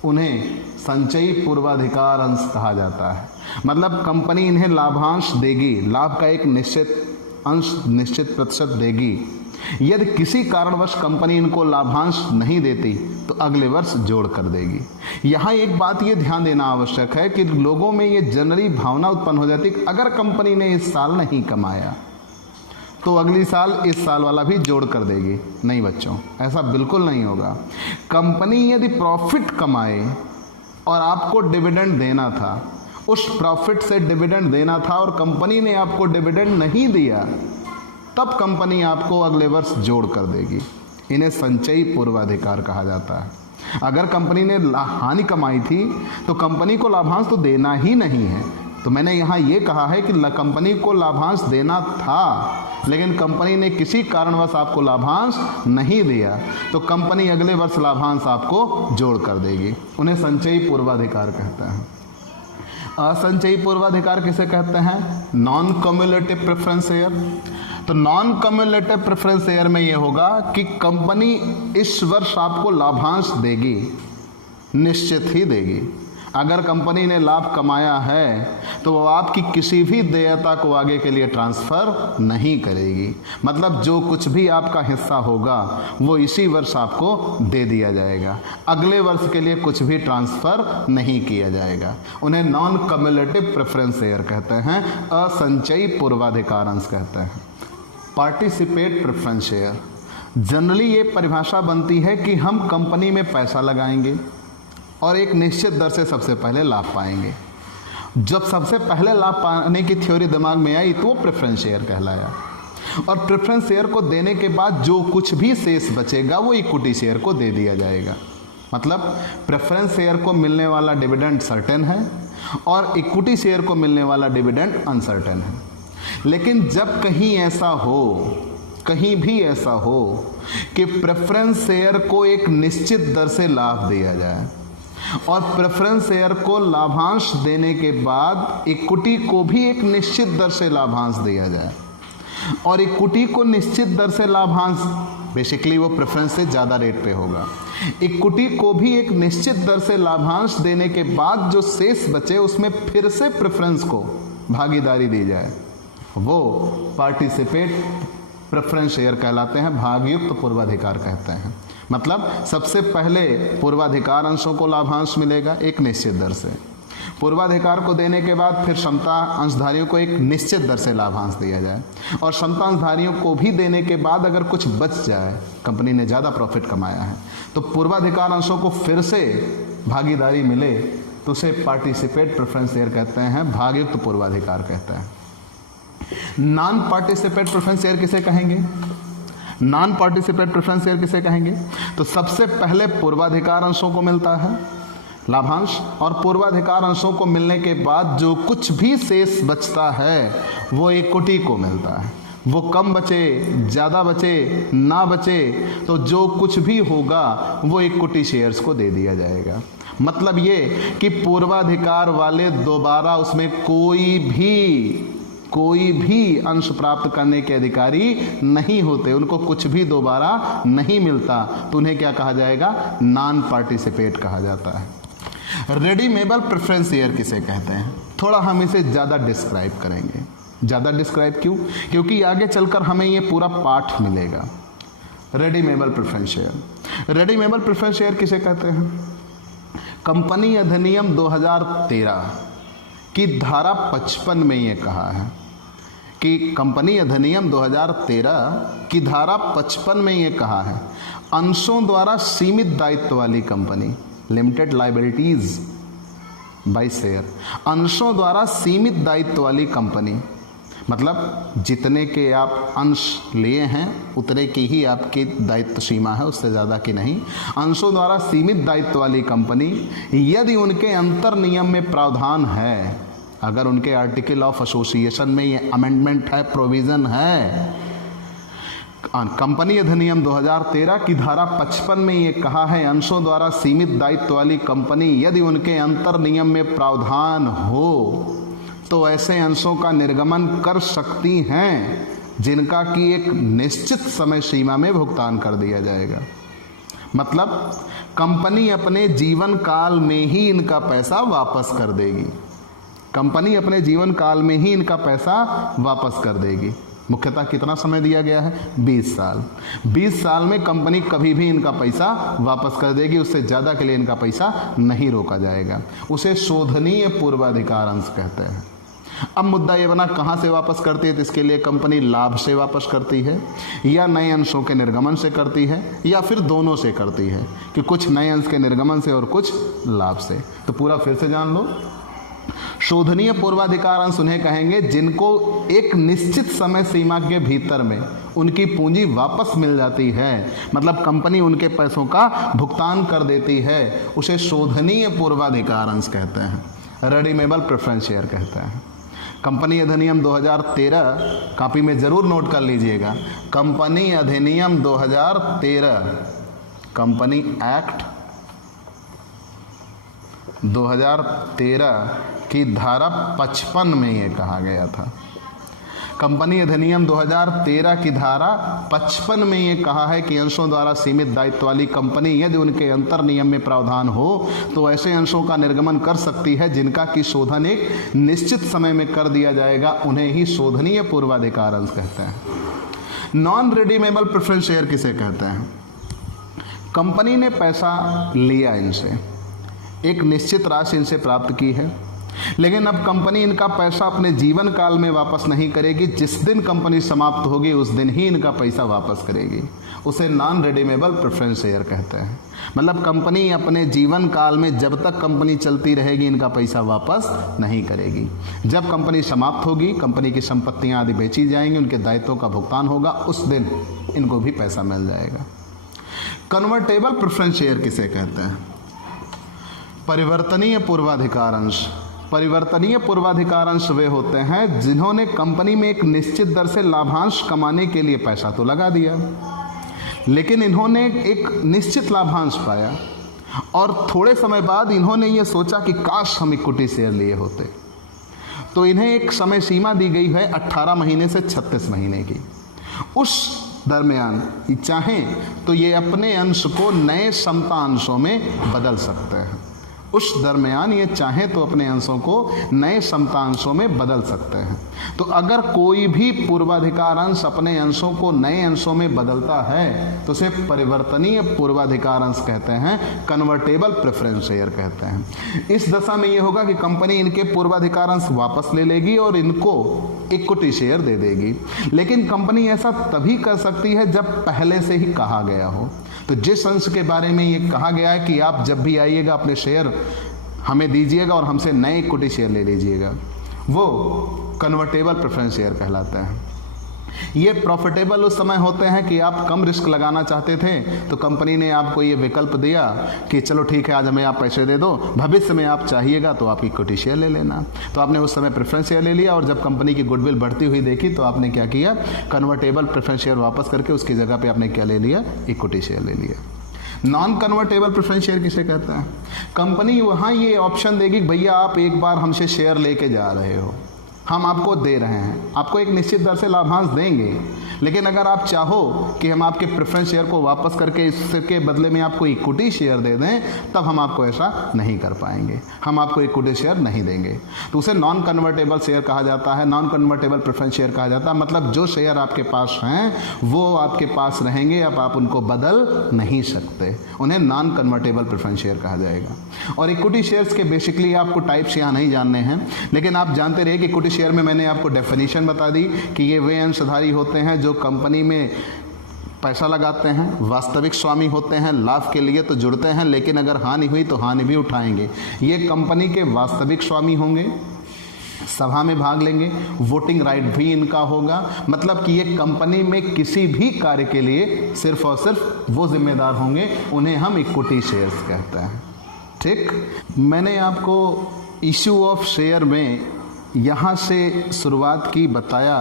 उन्हें संचयी पूर्वाधिकार अंश कहा जाता है। मतलब कंपनी इन्हें लाभांश देगी, लाभ का एक निश्चित अंश, निश्चित प्रतिशत देगी। यदि किसी कारणवश कंपनी इनको लाभांश नहीं देती तो अगले वर्ष जोड़ कर देगी। यहाँ एक बात ये ध्यान देना आवश्यक है कि लोगों में ये जनरली भावना उत्पन्न हो जाती है कि अगर कंपनी ने इस साल नहीं कमाया तो अगली साल इस साल वाला भी जोड़ कर देगी। नहीं बच्चों, ऐसा बिल्कुल नहीं होगा। कंपनी यदि प्रॉफिट कमाए और आपको डिविडेंड देना था, उस प्रॉफिट से डिविडेंड देना था और कंपनी ने आपको डिविडेंड नहीं दिया, तब कंपनी आपको अगले वर्ष जोड़ कर देगी। इन्हें संचयी पूर्वाधिकार कहा जाता है। अगर कंपनी ने हानि कमाई थी तो कंपनी को लाभांश तो देना ही नहीं है। तो मैंने यहाँ ये कहा है कि कंपनी को लाभांश देना था लेकिन कंपनी ने किसी कारणवश आपको लाभांश नहीं दिया तो कंपनी अगले वर्ष लाभांश आपको जोड़ कर देगी। उन्हें संचयी पूर्वाधिकार कहते हैं। असंचयी पूर्वाधिकार किसे कहते हैं? Non cumulative preference share. तो नॉन कम्युलेटिव प्रेफरेंस शेयर में ये होगा कि कंपनी इस वर्ष आपको लाभांश देगी, निश्चित ही देगी। अगर कंपनी ने लाभ कमाया है तो वो आपकी किसी भी देयता को आगे के लिए ट्रांसफ़र नहीं करेगी। मतलब जो कुछ भी आपका हिस्सा होगा वो इसी वर्ष आपको दे दिया जाएगा, अगले वर्ष के लिए कुछ भी ट्रांसफ़र नहीं किया जाएगा। उन्हें नॉन कम्युलेटिव प्रेफरेंस शेयर कहते हैं, असंचयी पूर्वाधिकार अंश कहते हैं। पार्टिसिपेट प्रेफरेंस शेयर, जनरली ये परिभाषा बनती है कि हम कंपनी में पैसा लगाएंगे और एक निश्चित दर से सबसे पहले लाभ पाएंगे। जब सबसे पहले लाभ पाने की थ्योरी दिमाग में आई तो वो प्रेफरेंस शेयर कहलाया। और प्रेफरेंस शेयर को देने के बाद जो कुछ भी शेष बचेगा वो इक्विटी शेयर को दे दिया जाएगा। मतलब प्रेफरेंस शेयर को मिलने वाला डिविडेंड सर्टेन है और इक्विटी शेयर को मिलने वाला डिविडेंड अनसर्टेन है। लेकिन जब कहीं ऐसा हो, कहीं भी ऐसा हो कि प्रेफरेंस शेयर को एक निश्चित दर से लाभ दिया जाए और प्रेफरेंस शेयर को लाभांश देने के बाद इक्विटी को भी एक निश्चित दर से लाभांश दिया जाए और इक्विटी को निश्चित दर से लाभांश, बेसिकली वो प्रेफरेंस से ज़्यादा रेट पे होगा, इक्विटी को भी एक निश्चित दर से लाभांश देने के बाद जो शेष बचे उसमें फिर से प्रेफरेंस को भागीदारी दी जाए, वो पार्टिसिपेट प्रेफरेंस शेयर कहलाते हैं, भागयुक्त पूर्वाधिकार कहते हैं। मतलब सबसे पहले पूर्वाधिकार अंशों को लाभांश मिलेगा एक निश्चित दर से, पूर्वाधिकार को देने के बाद फिर क्षमता अंशधारियों को एक निश्चित दर से लाभांश दिया जाए और क्षमता अंशधारियों को भी देने के बाद अगर कुछ बच जाए, कंपनी ने ज़्यादा प्रॉफिट कमाया है, तो पूर्वाधिकार अंशों को फिर से भागीदारी मिले तो उसे पार्टिसिपेट प्रेफरेंस शेयर कहते हैं, भागयुक्त पूर्वाधिकार कहते हैं। नॉन पार्टिसिपेट प्रेफरेंस शेयर किसे कहेंगे? नॉन पार्टिसिपेट प्रेफरेंस शेयर किसे कहेंगे? तो सबसे पहले पूर्वाधिकार अंशों को मिलता है लाभांश, और पूर्वाधिकार अंशों को मिलने के बाद जो कुछ भी शेष बचता है वो इक्विटी को मिलता है। वो कम बचे, ज़्यादा बचे, ना बचे, तो जो कुछ भी होगा वो इक्विटी शेयर्स को दे दिया जाएगा। मतलब ये कि पूर्वाधिकार वाले दोबारा उसमें कोई भी अंश प्राप्त करने के अधिकारी नहीं होते, उनको कुछ भी दोबारा नहीं मिलता, तो उन्हें क्या कहा जाएगा? नॉन पार्टिसिपेट कहा जाता है। रेडीमेबल प्रेफरेंस शेयर किसे कहते हैं? थोड़ा हम इसे ज़्यादा डिस्क्राइब करेंगे। ज़्यादा डिस्क्राइब क्यों? क्योंकि आगे चलकर हमें ये पूरा पाठ मिलेगा। Redeemable preference share, redeemable preference share किसे कहते हैं? कंपनी अधिनियम 2013 की धारा 55 में ये कहा है कि कंपनी अधिनियम 2013 की धारा 55 में ये कहा है, अंशों द्वारा सीमित दायित्व वाली company, limited liabilities by share, अंशों द्वारा सीमित दायित्व वाली कंपनी, मतलब जितने के आप अंश लिए हैं उतने की ही आपकी दायित्व सीमा है, उससे ज़्यादा की नहीं। अंशों द्वारा सीमित दायित्व वाली कंपनी यदि उनके अंतर नियम में प्रावधान है, अगर उनके आर्टिकल ऑफ एसोसिएशन में ये अमेंडमेंट है, प्रोविज़न है, कंपनी अधिनियम 2013 की धारा 55 में ये कहा है, अंशों द्वारा सीमित दायित्व वाली कंपनी यदि उनके अंतर नियम में प्रावधान हो तो ऐसे अंशों का निर्गमन कर सकती हैं जिनका कि एक निश्चित समय सीमा में भुगतान कर दिया जाएगा। मतलब कंपनी अपने जीवन काल में ही इनका पैसा वापस कर देगी, कंपनी अपने जीवन काल में ही इनका पैसा वापस कर देगी। मुख्यतः कितना समय दिया गया है? 20 साल। 20 साल में कंपनी कभी भी इनका पैसा वापस कर देगी, उससे ज़्यादा के लिए इनका पैसा नहीं रोका जाएगा। उसे शोधनीय पूर्वाधिकार अंश कहते हैं। अब मुद्दा ये बना कहाँ से वापस करती है? तो इसके लिए कंपनी लाभ से वापस करती है या नए अंशों के निर्गमन से करती है या फिर दोनों से करती है, कि कुछ नए अंश के निर्गमन से और कुछ लाभ से। तो पूरा फिर से जान लो, शोधनीय पूर्वाधिकार अंश उन्हें कहेंगे जिनको एक निश्चित समय सीमा के भीतर में उनकी पूंजी वापस मिल जाती है, मतलब कंपनी उनके पैसों का भुगतान कर देती है, उसे शोधनीय पूर्वाधिकार अंश कहते हैं, रेडीमेबल प्रेफरेंस शेयर कहते हैं। कंपनी अधिनियम 2013 कॉपी में ज़रूर नोट कर लीजिएगा, कंपनी अधिनियम 2013, कंपनी एक्ट 2013 की धारा 55 में ये कहा गया था। कंपनी अधिनियम 2013 की धारा 55 में ये कहा है कि अंशों द्वारा सीमित दायित्व वाली कंपनी यदि उनके अंतर नियम में प्रावधान हो तो ऐसे अंशों का निर्गमन कर सकती है जिनका कि शोधन एक निश्चित समय में कर दिया जाएगा, उन्हें ही शोधनीय पूर्वाधिकार अंश कहते हैं। नॉन रिडीमेबल प्रेफरेंस शेयर किसे कहते हैं? कंपनी ने पैसा लिया, इनसे एक निश्चित राशि इनसे प्राप्त की है, लेकिन अब कंपनी इनका पैसा अपने जीवन काल में वापस नहीं करेगी, जिस दिन कंपनी समाप्त होगी उस दिन ही इनका पैसा वापस करेगी, उसे नॉन रिडीमेबल प्रेफरेंस शेयर कहते हैं। मतलब कंपनी अपने जीवन काल में जब तक कंपनी चलती रहेगी इनका पैसा वापस नहीं करेगी। जब कंपनी समाप्त होगी, कंपनी की संपत्तियां आदि बेची जाएंगी, उनके दायित्वों का भुगतान होगा, उस दिन इनको भी पैसा मिल जाएगा। कन्वर्टेबल प्रेफरेंस शेयर किसे कहते हैं? परिवर्तनीय पूर्वाधिकार अंश। परिवर्तनीय पूर्वाधिकार अंश वे होते हैं जिन्होंने कंपनी में एक निश्चित दर से लाभांश कमाने के लिए पैसा तो लगा दिया, लेकिन इन्होंने एक निश्चित लाभांश पाया और थोड़े समय बाद इन्होंने ये सोचा कि काश हम इक्विटी शेयर लिए होते, तो इन्हें एक समय सीमा दी गई है 18 महीने से 36 महीने की। उस दरमियान चाहें तो ये अपने अंश को नए समता अंशों में बदल सकते हैं। उस दरमियान ये चाहें तो अपने अंशों को नए समता अंशों में बदल सकते हैं। तो अगर कोई भी पूर्वाधिकार अंश अपने अंशों को नए अंशों में बदलता है तो उसे परिवर्तनीय पूर्वाधिकार अंश कहते हैं, कन्वर्टेबल प्रेफरेंस शेयर कहते हैं। इस दशा में ये होगा कि कंपनी इनके पूर्वाधिकार अंश वापस ले लेगी और इनको इक्विटी शेयर दे देगी, लेकिन कंपनी ऐसा तभी कर सकती है जब पहले से ही कहा गया हो। तो जिस अंश के बारे में ये कहा गया है कि आप जब भी आइएगा अपने शेयर हमें दीजिएगा और हमसे नए इक्विटी शेयर ले लीजिएगा, वो कन्वर्टेबल प्रेफरेंस शेयर कहलाता है। ये प्रॉफिटेबल उस समय होते हैं कि आप कम रिस्क लगाना चाहते थे, तो कंपनी ने आपको ये विकल्प दिया कि चलो ठीक है, आज हमें आप पैसे दे दो, भविष्य में आप चाहिएगा तो आप इक्विटी शेयर ले लेना। तो आपने उस समय प्रेफरेंस शेयर ले लिया, और जब कंपनी की गुडविल बढ़ती हुई देखी तो आपने क्या किया, कन्वर्टेबल प्रेफरेंस शेयर वापस करके उसकी जगह पे आपने क्या ले लिया, इक्विटी शेयर ले लिया। नॉन कन्वर्टेबल प्रेफरेंस शेयर किसे कहते हैं? कंपनी वहाँ ये ऑप्शन देगी, भैया आप एक बार हमसे शेयर लेके जा रहे हो, हम आपको दे रहे हैं, आपको एक निश्चित दर से लाभांश देंगे, लेकिन अगर आप चाहो कि हम आपके प्रेफरेंस शेयर को वापस करके इसके बदले में आपको इक्विटी शेयर दे दें, तब हम आपको ऐसा नहीं कर पाएंगे, हम आपको इक्विटी शेयर नहीं देंगे। तो उसे नॉन कन्वर्टेबल शेयर कहा जाता है, नॉन कन्वर्टेबल प्रेफरेंस शेयर कहा जाता है। मतलब जो शेयर आपके पास हैं वो आपके पास रहेंगे, अब आप उनको बदल नहीं सकते, उन्हें नॉन कन्वर्टेबल प्रेफरेंस शेयर कहा जाएगा। और इक्विटी शेयर्स के बेसिकली आपको टाइप्स यहाँ नहीं जानने हैं, लेकिन आप जानते रहिए कि इक्विटी शेयर में मैंने आपको डेफिनेशन बता दी कि ये वे अंशधारी होते हैं जो कंपनी में पैसा लगाते हैं, वास्तविक स्वामी होते हैं, लाभ के लिए तो जुड़ते हैं, लेकिन अगर हानि हुई तो हानि भी उठाएंगे। ये कंपनी के वास्तविक स्वामी होंगे, सभा में भाग लेंगे, वोटिंग राइट भी इनका होगा। मतलब कि ये कंपनी में किसी भी कार्य के लिए सिर्फ और सिर्फ वो जिम्मेदार होंगे, उन्हें हम इक्विटी शेयर्स कहते हैं। ठीक, मैंने आपको इशू ऑफ शेयर में यहाँ से शुरुआत की, बताया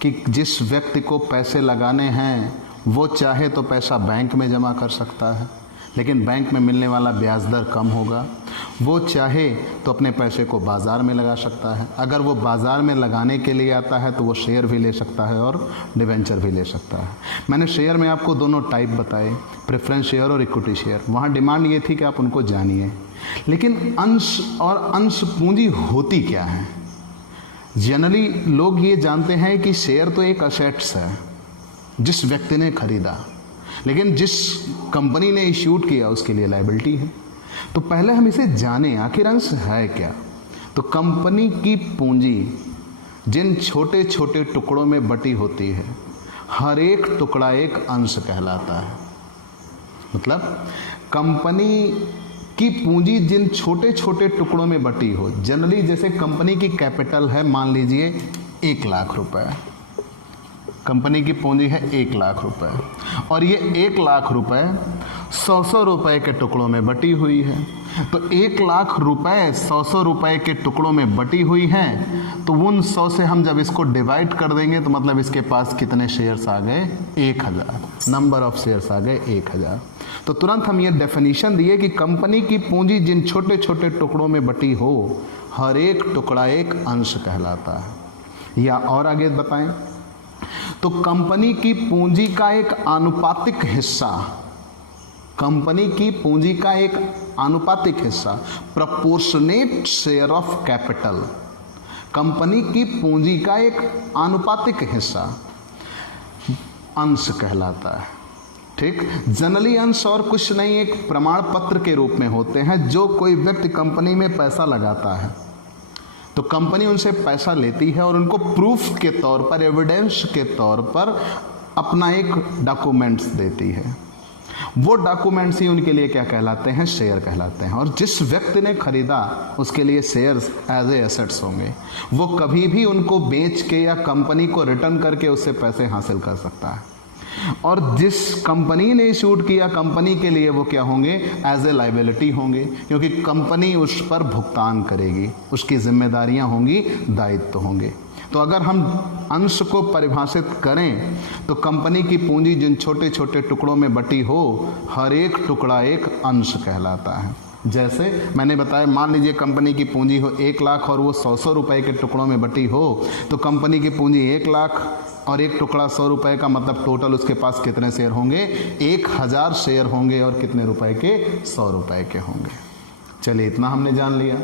कि जिस व्यक्ति को पैसे लगाने हैं वो चाहे तो पैसा बैंक में जमा कर सकता है, लेकिन बैंक में मिलने वाला ब्याज दर कम होगा। वो चाहे तो अपने पैसे को बाज़ार में लगा सकता है, अगर वो बाज़ार में लगाने के लिए आता है तो वो शेयर भी ले सकता है और डिवेंचर भी ले सकता है। मैंने शेयर में आपको दोनों टाइप बताए, प्रेफरेंस शेयर और इक्विटी शेयर। वहाँ डिमांड ये थी कि आप उनको जानिए, लेकिन अंश और अंश पूंजी होती क्या है? जनरली लोग ये जानते हैं कि शेयर तो एक असेट्स है जिस व्यक्ति ने खरीदा, लेकिन जिस कंपनी ने इश्यूड किया उसके लिए लायबिलिटी है। तो पहले हम इसे जानें, आखिर अंश है क्या। तो कंपनी की पूंजी जिन छोटे छोटे टुकड़ों में बटी होती है, हर एक टुकड़ा एक अंश कहलाता है। मतलब कंपनी की पूंजी जिन छोटे छोटे टुकड़ों में बटी हो, जनरली जैसे कंपनी की कैपिटल है, मान लीजिए 1 लाख रुपए, कंपनी की पूंजी है 1 लाख रुपए, और ये 1 लाख रुपए 100 रुपए के टुकड़ों में बटी हुई है। तो 1 लाख रुपए 100 रुपए के टुकड़ों में बटी हुई हैं, तो उन 100 से हम जब इसको डिवाइड कर देंगे तो मतलब इसके पास कितने शेयर्स आ गए? 1000, नंबर ऑफ शेयर्स आ गए 1000। तो तुरंत हम ये डेफिनेशन दिए कि कंपनी की पूंजी जिन छोटे छोटे टुकड़ों में बटी हो, हर एक टुकड़ा एक अंश कहलाता है। या और आगे बताएं तो कंपनी की पूंजी का एक आनुपातिक हिस्सा, कंपनी की पूंजी का एक आनुपातिक हिस्सा, proportionate share of capital, company की पूंजी का एक आनुपातिक हिस्सा अंश कहलाता है। ठीक, जनरली अंश और कुछ नहीं, एक प्रमाण पत्र के रूप में होते हैं। जो कोई व्यक्ति कंपनी में पैसा लगाता है तो कंपनी उनसे पैसा लेती है और उनको प्रूफ के तौर पर, एविडेंस के तौर पर अपना एक डॉक्यूमेंट्स देती है। वो डॉक्यूमेंट्स ही उनके लिए क्या कहलाते हैं? शेयर कहलाते हैं। और जिस व्यक्ति ने खरीदा उसके लिए शेयर्स एज ए एसेट्स होंगे, वो कभी भी उनको बेच के या कंपनी को रिटर्न करके उससे पैसे हासिल कर सकता है। और जिस कंपनी ने इशूड किया, कंपनी के लिए वो क्या होंगे? एज ए लायबिलिटी होंगे, क्योंकि कंपनी उस पर भुगतान करेगी, उसकी जिम्मेदारियां होंगी, दायित्व होंगे। तो अगर हम अंश को परिभाषित करें तो कंपनी की पूंजी जिन छोटे छोटे टुकड़ों में बटी हो, हर एक टुकड़ा एक अंश कहलाता है। जैसे मैंने बताया, मान लीजिए कंपनी की पूंजी हो 1 लाख और वो 100 रुपए के टुकड़ों में बटी हो, तो कंपनी की पूंजी 1 लाख और एक टुकड़ा 100 रुपए का, मतलब टोटल उसके पास कितने शेयर होंगे? 1000 शेयर होंगे, और कितने रुपए के? 100 रुपए के होंगे। चलिए, इतना हमने जान लिया।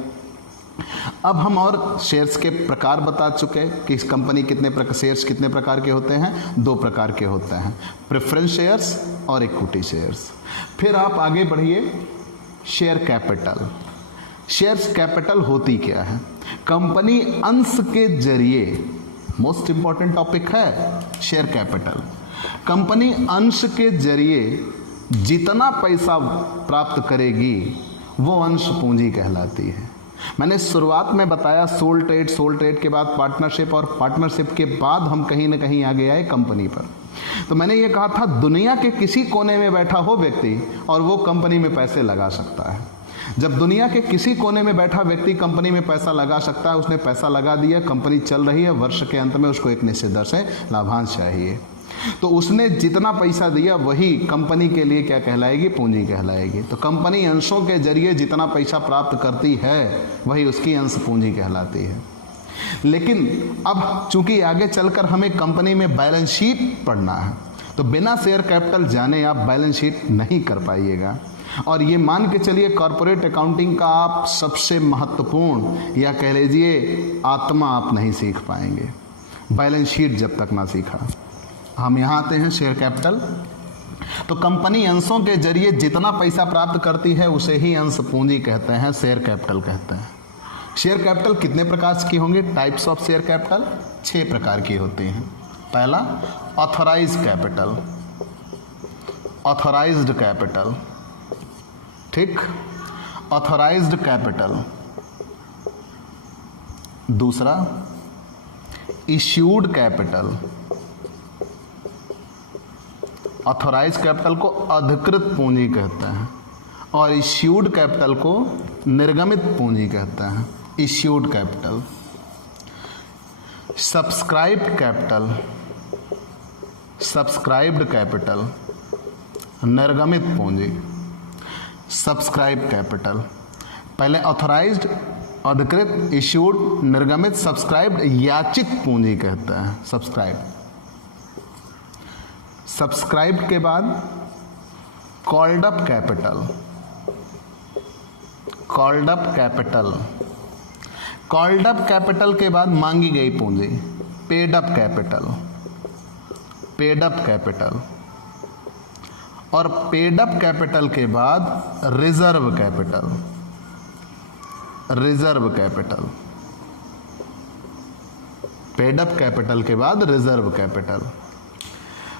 अब हम और शेयर्स के प्रकार बता चुके कि इस कंपनी शेयर्स कितने प्रकार के होते हैं? 2 प्रकार के होते हैं, प्रेफरेंस शेयर्स और इक्विटी शेयर्स। फिर आप आगे बढ़िए, शेयर कैपिटल। शेयर्स कैपिटल होती क्या है? कंपनी अंश के जरिए, मोस्ट इंपॉर्टेंट टॉपिक है शेयर कैपिटल। कंपनी अंश के जरिए जितना पैसा प्राप्त करेगी वो अंश पूंजी कहलाती है। मैंने शुरुआत में बताया सोल ट्रेड के बाद पार्टनरशिप, और पार्टनरशिप के बाद हम कहीं ना कहीं आगे आए कंपनी पर। तो मैंने ये कहा था दुनिया के किसी कोने में बैठा हो व्यक्ति और वो कंपनी में पैसे लगा सकता है। जब दुनिया के किसी कोने में बैठा व्यक्ति कंपनी में पैसा लगा सकता है, उसने पैसा लगा दिया, कंपनी चल रही है, वर्ष के अंत में उसको एक निश्चित दर से लाभांश चाहिए, तो उसने जितना पैसा दिया वही कंपनी के लिए क्या कहलाएगी? पूंजी कहलाएगी। तो कंपनी अंशों के जरिए जितना पैसा प्राप्त करती है वही उसकी अंश पूंजी कहलाती है। लेकिन अब चूंकि आगे चलकर हमें कंपनी में बैलेंस शीट पढ़ना है, तो बिना शेयर कैपिटल जाने आप बैलेंस शीट नहीं कर पाइएगा। और ये मान के चलिए कॉर्पोरेट अकाउंटिंग का आप सबसे महत्वपूर्ण या कह लीजिए आत्मा आप नहीं सीख पाएंगे, बैलेंस शीट जब तक ना सीखा। हम यहाँ आते हैं शेयर कैपिटल। तो कंपनी अंशों के जरिए जितना पैसा प्राप्त करती है उसे ही अंश पूंजी कहते हैं, शेयर कैपिटल कहते हैं। शेयर कैपिटल कितने प्रकार की होंगी? टाइप्स ऑफ शेयर कैपिटल 6 प्रकार की होती हैं। पहला ऑथराइज्ड कैपिटल, ऑथराइज्ड कैपिटल, ठीक, ऑथराइज्ड कैपिटल। दूसरा इश्यूड कैपिटल, ऑथराइज कैपिटल को अधिकृत पूंजी कहते हैं और इश्यूड कैपिटल को निर्गमित पूंजी कहते हैं, issued capital. Subscribed capital, subscribed capital, निर्गमित पूंजी, सब्सक्राइब कैपिटल। पहले ऑथराइज्ड, अधिकृत, इश्यूड, निर्गमित, सब्सक्राइब्ड, याचित पूंजी कहते हैं, सब्सक्राइब। सब्सक्राइब के बाद called up capital, called up capital. Called up capital के बाद मांगी गई पूंजी, paid up capital, paid up capital. और पेड अप कैपिटल के बाद reserve capital, reserve capital. Paid up capital के बाद रिजर्व कैपिटल।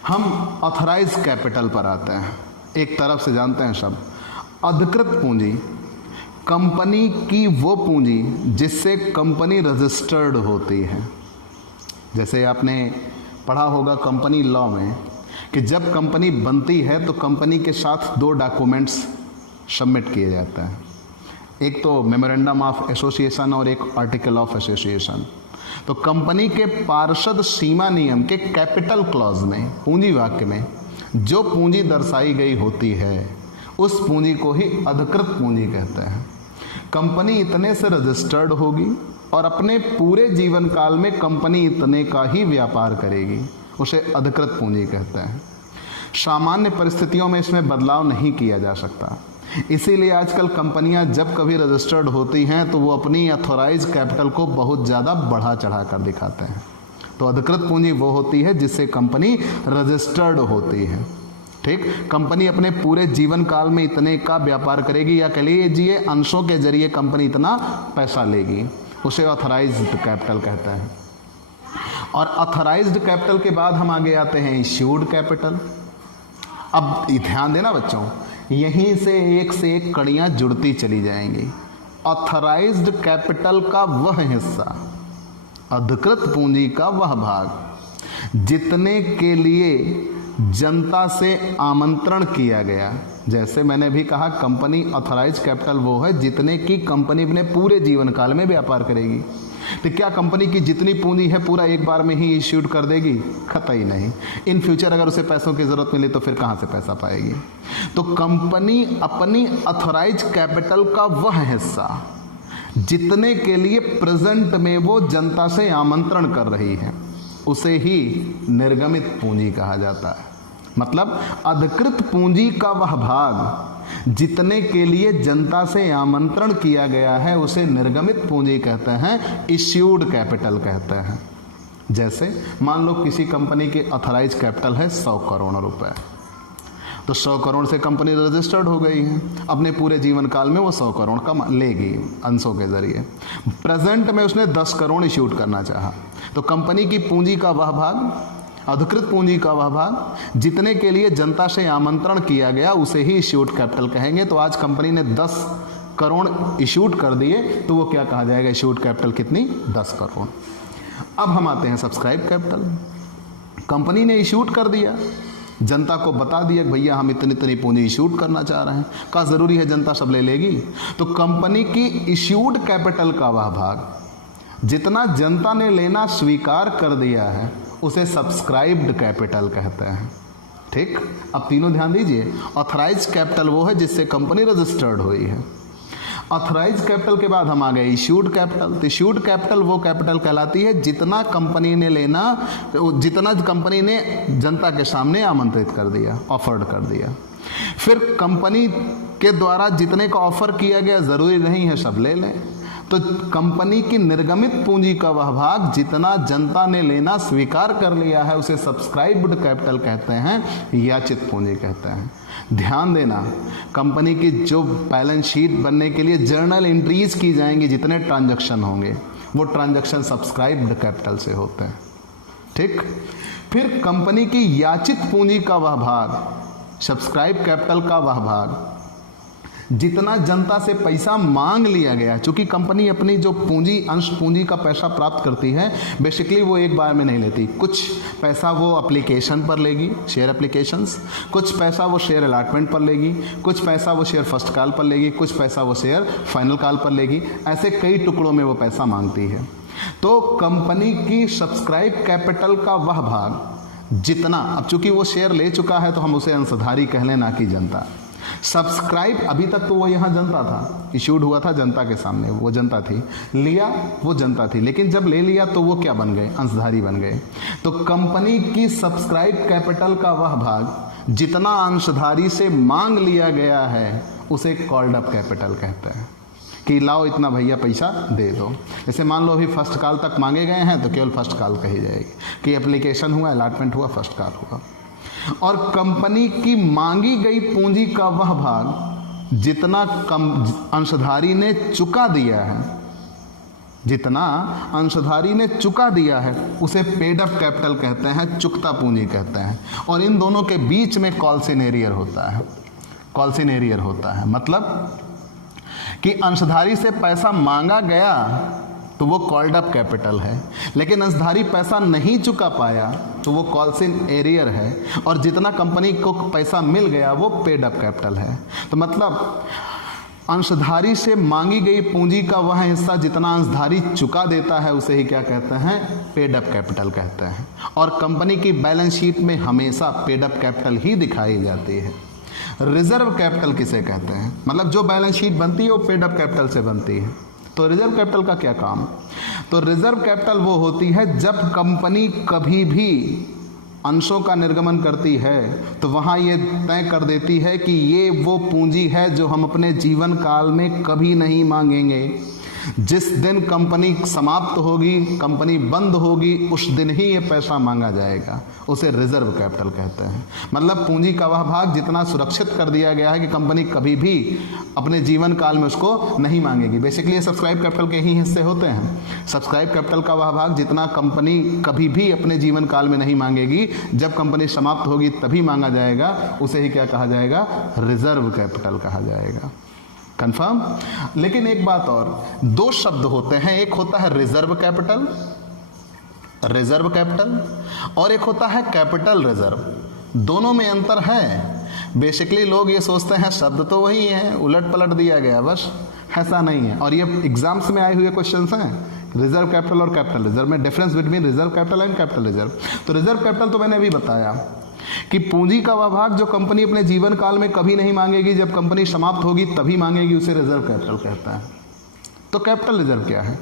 हम ऑथराइज कैपिटल पर आते हैं। एक तरफ से जानते हैं शब्द अधिकृत पूंजी, कंपनी की वो पूंजी जिससे कंपनी रजिस्टर्ड होती है। जैसे आपने पढ़ा होगा कंपनी लॉ में कि जब कंपनी बनती है तो कंपनी के साथ 2 डॉक्यूमेंट्स सबमिट किए जाते हैं, एक तो मेमोरेंडम ऑफ एसोसिएशन और एक आर्टिकल ऑफ एसोसिएशन। तो कंपनी के पार्षद सीमा नियम के कैपिटल क्लॉज में, पूंजी वाक्य में जो पूंजी दर्शाई गई होती है उस पूंजी को ही अधिकृत पूंजी कहते हैं। कंपनी इतने से रजिस्टर्ड होगी और अपने पूरे जीवन काल में कंपनी इतने का ही व्यापार करेगी, उसे अधिकृत पूंजी कहते हैं। सामान्य परिस्थितियों में इसमें बदलाव नहीं किया जा सकता, इसीलिए आजकल कंपनियां जब कभी रजिस्टर्ड होती हैं तो वो अपनी ऑथराइज कैपिटल को बहुत ज़्यादा बढ़ा चढ़ा कर दिखाते हैं। तो अधिकृत पूंजी वो होती है जिससे कंपनी रजिस्टर्ड होती है, ठीक। कंपनी अपने पूरे जीवन काल में इतने का व्यापार करेगी, या कह लीजिए अंशों के जरिए कंपनी इतना पैसा लेगी, उसे ऑथराइज्ड कैपिटल कहते हैं। और ऑथराइज्ड कैपिटल के बाद हम आगे आते हैं इश्यूड कैपिटल। अब ध्यान देना बच्चों, यहीं से एक कड़ियां जुड़ती चली जाएंगी। ऑथराइज्ड कैपिटल का वह हिस्सा, अधिकृत पूंजी का वह भाग जितने के लिए जनता से आमंत्रण किया गया। जैसे मैंने भी कहा कंपनी ऑथराइज कैपिटल वो है जितने की कंपनी अपने पूरे जीवन काल में व्यापार करेगी। तो क्या कंपनी की जितनी पूंजी है पूरा एक बार में ही इश्यूड कर देगी? कतई नहीं। इन फ्यूचर अगर उसे पैसों की जरूरत मिले तो फिर कहाँ से पैसा पाएगी? तो कंपनी अपनी ऑथराइज कैपिटल का वह हिस्सा जितने के लिए प्रेजेंट में वो जनता से आमंत्रण कर रही है उसे ही निर्गमित पूंजी कहा जाता है। मतलब अधिकृत पूंजी का वह भाग जितने के लिए जनता से आमंत्रण किया गया है उसे निर्गमित पूंजी कहते हैं, इश्यूड कैपिटल कहते हैं। जैसे मान लो किसी कंपनी की ऑथराइज कैपिटल है 100 करोड़ रुपए, तो 100 करोड़ से कंपनी रजिस्टर्ड हो गई है, अपने पूरे जीवन काल में वो 100 करोड़ का लेगी अंशों के जरिए। प्रेजेंट में उसने 10 करोड़ इश्यूड करना चाहा, तो कंपनी की पूंजी का वह भाग, अधिकृत पूंजी का वह भाग जितने के लिए जनता से आमंत्रण किया गया उसे ही इश्यूड कैपिटल कहेंगे। तो आज कंपनी ने 10 करोड़ इश्यूड कर दिए तो वो क्या कहा जाएगा, इश्यूड कैपिटल कितनी, 10 करोड़। अब हम आते हैं सब्सक्राइब कैपिटल। कंपनी ने इश्यूड कर दिया, जनता को बता दिया कि भैया हम इतनी इतनी पूंजी इश्यूड करना चाह रहे हैं। क्या ज़रूरी है जनता सब ले लेगी? तो कंपनी की इश्यूड कैपिटल का वह भाग जितना जनता ने लेना स्वीकार कर दिया है उसे सब्सक्राइब्ड कैपिटल कहते हैं। ठीक, अब तीनों ध्यान दीजिए। ऑथराइज कैपिटल वो है जिससे कंपनी रजिस्टर्ड हुई है। ऑथराइज कैपिटल के बाद हम आ गए इश्यूड कैपिटल। तो इश्यूड कैपिटल वो कैपिटल कहलाती है जितना कंपनी ने लेना, जितना कंपनी ने जनता के सामने आमंत्रित कर दिया, ऑफर्ड कर दिया। फिर कंपनी के द्वारा जितने का ऑफर किया गया ज़रूरी नहीं है सब ले लें, तो कंपनी की निर्गमित पूंजी का वह भाग जितना जनता ने लेना स्वीकार कर लिया है उसे सब्सक्राइब्ड कैपिटल कहते हैं, याचित पूंजी कहते हैं। ध्यान देना, कंपनी की जो बैलेंस शीट बनने के लिए जर्नल एंट्रीज की जाएंगी, जितने ट्रांजैक्शन होंगे वो ट्रांजैक्शन सब्सक्राइब्ड कैपिटल से होते हैं। ठीक, फिर कंपनी की याचित पूंजी का वह भाग, सब्सक्राइब कैपिटल का वह भाग जितना जनता से पैसा मांग लिया गया, चूंकि कंपनी अपनी जो पूंजी, अंश पूंजी का पैसा प्राप्त करती है बेसिकली वो एक बार में नहीं लेती। कुछ पैसा वो एप्लीकेशन पर लेगी, शेयर एप्लीकेशंस, कुछ पैसा वो शेयर अलॉटमेंट पर लेगी, कुछ पैसा वो शेयर फर्स्ट कॉल पर लेगी, कुछ पैसा वो शेयर फाइनल कॉल पर लेगी। ऐसे कई टुकड़ों में वो पैसा मांगती है। तो कंपनी की सब्सक्राइब कैपिटल का वह भाग जितना, अब चूंकि वो शेयर ले चुका है तो हम उसे अंशधारी कह लें, ना कि जनता। सब्सक्राइब, अभी तक तो वो यहाँ जनता था, इश्यूड हुआ था जनता के सामने, वो जनता थी, लिया वो जनता थी, लेकिन जब ले लिया तो वो क्या बन गए, अंशधारी बन गए। तो कंपनी की सब्सक्राइब कैपिटल का वह भाग जितना अंशधारी से मांग लिया गया है उसे कॉल्ड अप कैपिटल कहते हैं कि लाओ इतना भैया पैसा दे दो। जैसे मान लो अभी फर्स्ट कॉल तक मांगे गए हैं तो केवल फर्स्ट कॉल कही जाएगी कि एप्लीकेशन हुआ, अलॉटमेंट हुआ, फर्स्ट कॉल हुआ। और कंपनी की मांगी गई पूंजी का वह भाग जितना अंशधारी ने चुका दिया है, जितना अंशधारी ने चुका दिया है उसे पेड अप कैपिटल कहते हैं, चुकता पूंजी कहते हैं। और इन दोनों के बीच में कॉल्सन एरियर होता है। कॉल्सन एरियर होता है मतलब कि अंशधारी से पैसा मांगा गया तो वो कॉल्ड अप कैपिटल है, लेकिन अंशधारी पैसा नहीं चुका पाया तो वो कॉल्सन एरियर है, और जितना कंपनी को पैसा मिल गया वो पेड अप कैपिटल है। तो मतलब अंशधारी से मांगी गई पूंजी का वह हिस्सा जितना अंशधारी चुका देता है उसे ही क्या कहते हैं, पेड अप कैपिटल कहते हैं। और कंपनी की बैलेंस शीट में हमेशा पेड अप कैपिटल ही दिखाई जाती है। रिजर्व कैपिटल किसे कहते हैं, मतलब जो बैलेंस शीट बनती है वो पेड अप कैपिटल से बनती है। तो रिजर्व कैपिटल का क्या काम? तो रिजर्व कैपिटल वो होती है जब कंपनी कभी भी अंशों का निर्गमन करती है तो वहाँ ये तय कर देती है कि ये वो पूंजी है जो हम अपने जीवन काल में कभी नहीं मांगेंगे। जिस दिन कंपनी समाप्त होगी, कंपनी बंद होगी, उस दिन ही ये पैसा मांगा जाएगा, उसे रिजर्व कैपिटल कहते हैं। मतलब पूंजी का वह भाग जितना सुरक्षित कर दिया गया है कि कंपनी कभी भी अपने जीवन काल में उसको नहीं मांगेगी। बेसिकली ये सब्सक्राइब कैपिटल के ही हिस्से होते हैं। सब्सक्राइब कैपिटल का वह भाग जितना कंपनी कभी भी अपने जीवन काल में नहीं मांगेगी, जब कंपनी समाप्त होगी तभी मांगा जाएगा, उसे ही क्या कहा जाएगा, रिजर्व कैपिटल कहा जाएगा। कंफर्म? लेकिन एक बात और, दो शब्द होते हैं, एक होता है रिजर्व कैपिटल, रिजर्व कैपिटल, और एक होता है कैपिटल रिजर्व। दोनों में अंतर है। बेसिकली लोग ये सोचते हैं शब्द तो वही है, उलट पलट दिया गया, बस ऐसा नहीं है। और ये एग्जाम्स में आए हुए क्वेश्चंस हैं, रिजर्व कैपिटल और कैपिटल रिजर्व में difference between reserve capital and capital reserve. तो रिजर्व कैपिटल तो मैंने अभी बताया कि पूंजी का वह भाग जो कंपनी अपने जीवन काल में कभी नहीं मांगेगी, जब कंपनी समाप्त होगी तभी मांगेगी, उसे रिजर्व कैपिटल कहता है। तो कैपिटल रिजर्व क्या है?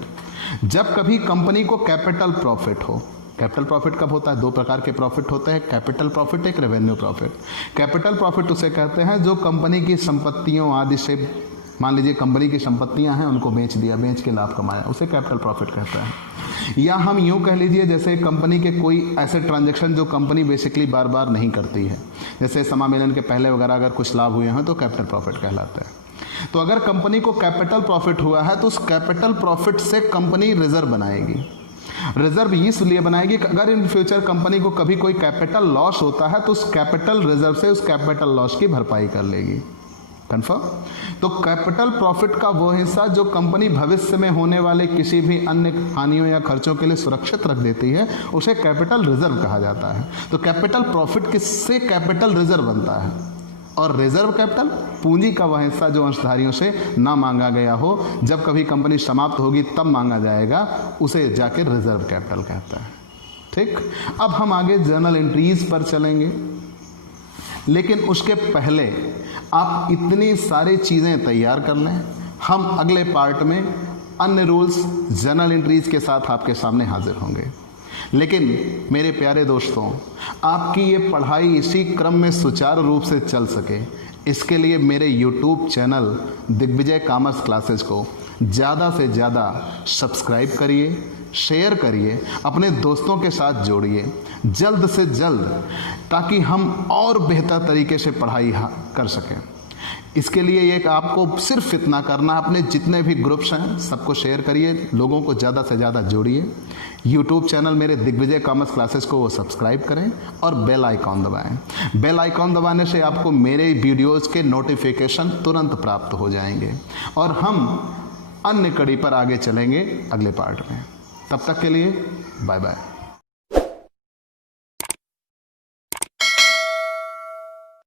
जब कभी कंपनी को कैपिटल प्रॉफिट हो। कैपिटल प्रॉफिट कब होता है? दो प्रकार के प्रॉफिट होते हैं, कैपिटल प्रॉफिट, एक रेवेन्यू प्रॉफिट। कैपिटल प्रॉफिट उसे कहते हैं जो कंपनी की संपत्तियों आदि से, मान लीजिए कंपनी की संपत्तियां हैं उनको बेच दिया, बेच के लाभ कमाया, उसे कैपिटल प्रॉफिट कहता है। या हम यूँ कह लीजिए जैसे कंपनी के कोई ऐसे ट्रांजैक्शन जो कंपनी बेसिकली बार बार नहीं करती है, जैसे समामेलन के पहले वगैरह अगर कुछ लाभ हुए हैं तो कैपिटल प्रॉफिट कहलाता है। तो अगर कंपनी को कैपिटल प्रॉफिट हुआ है तो उस कैपिटल प्रॉफिट से कंपनी रिजर्व बनाएगी। रिजर्व इसलिए बनाएगी कि अगर इन फ्यूचर कंपनी को कभी कोई कैपिटल लॉस होता है तो उस कैपिटल रिजर्व से उस कैपिटल लॉस की भरपाई कर लेगी। कंफर्म। तो कैपिटल प्रॉफिट का वो हिस्सा जो कंपनी भविष्य में होने वाले किसी भी अन्य हानियों या खर्चों के लिए सुरक्षित रख देती है, उसे कैपिटल रिजर्व कहा जाता है। तो कैपिटल प्रॉफिट किससे कैपिटल रिजर्व बनता है, और रिजर्व कैपिटल पूंजी का वह हिस्सा जो अंशधारियों से ना मांगा गया हो, जब कभी कंपनी समाप्त होगी तब मांगा जाएगा, उसे जाके रिजर्व कैपिटल कहता है। ठीक, अब हम आगे जर्नल एंट्रीज पर चलेंगे, लेकिन उसके पहले आप इतनी सारी चीज़ें तैयार कर लें। हम अगले पार्ट में अन्य रूल्स जर्नल एंट्रीज के साथ आपके सामने हाजिर होंगे। लेकिन मेरे प्यारे दोस्तों, आपकी ये पढ़ाई इसी क्रम में सुचारू रूप से चल सके, इसके लिए मेरे YouTube channel Digvijay commerce classes को ज़्यादा से ज़्यादा सब्सक्राइब करिए, शेयर करिए, अपने दोस्तों के साथ जोड़िए जल्द से जल्द, ताकि हम और बेहतर तरीके से पढ़ाई कर सकें। इसके लिए एक आपको सिर्फ इतना करना है, अपने जितने भी ग्रुप्स हैं सबको शेयर करिए, लोगों को ज़्यादा से ज़्यादा जोड़िए। यूट्यूब चैनल मेरे दिग्विजय कॉमर्स क्लासेस को वो सब्सक्राइब करें और बेल आइकॉन दबाएं। बेल आइकॉन दबाने से आपको मेरे वीडियोज़ के नोटिफिकेशन तुरंत प्राप्त हो जाएंगे और हम अन्य कड़ी पर आगे चलेंगे अगले पार्ट में। तब तक के लिए बाय बाय।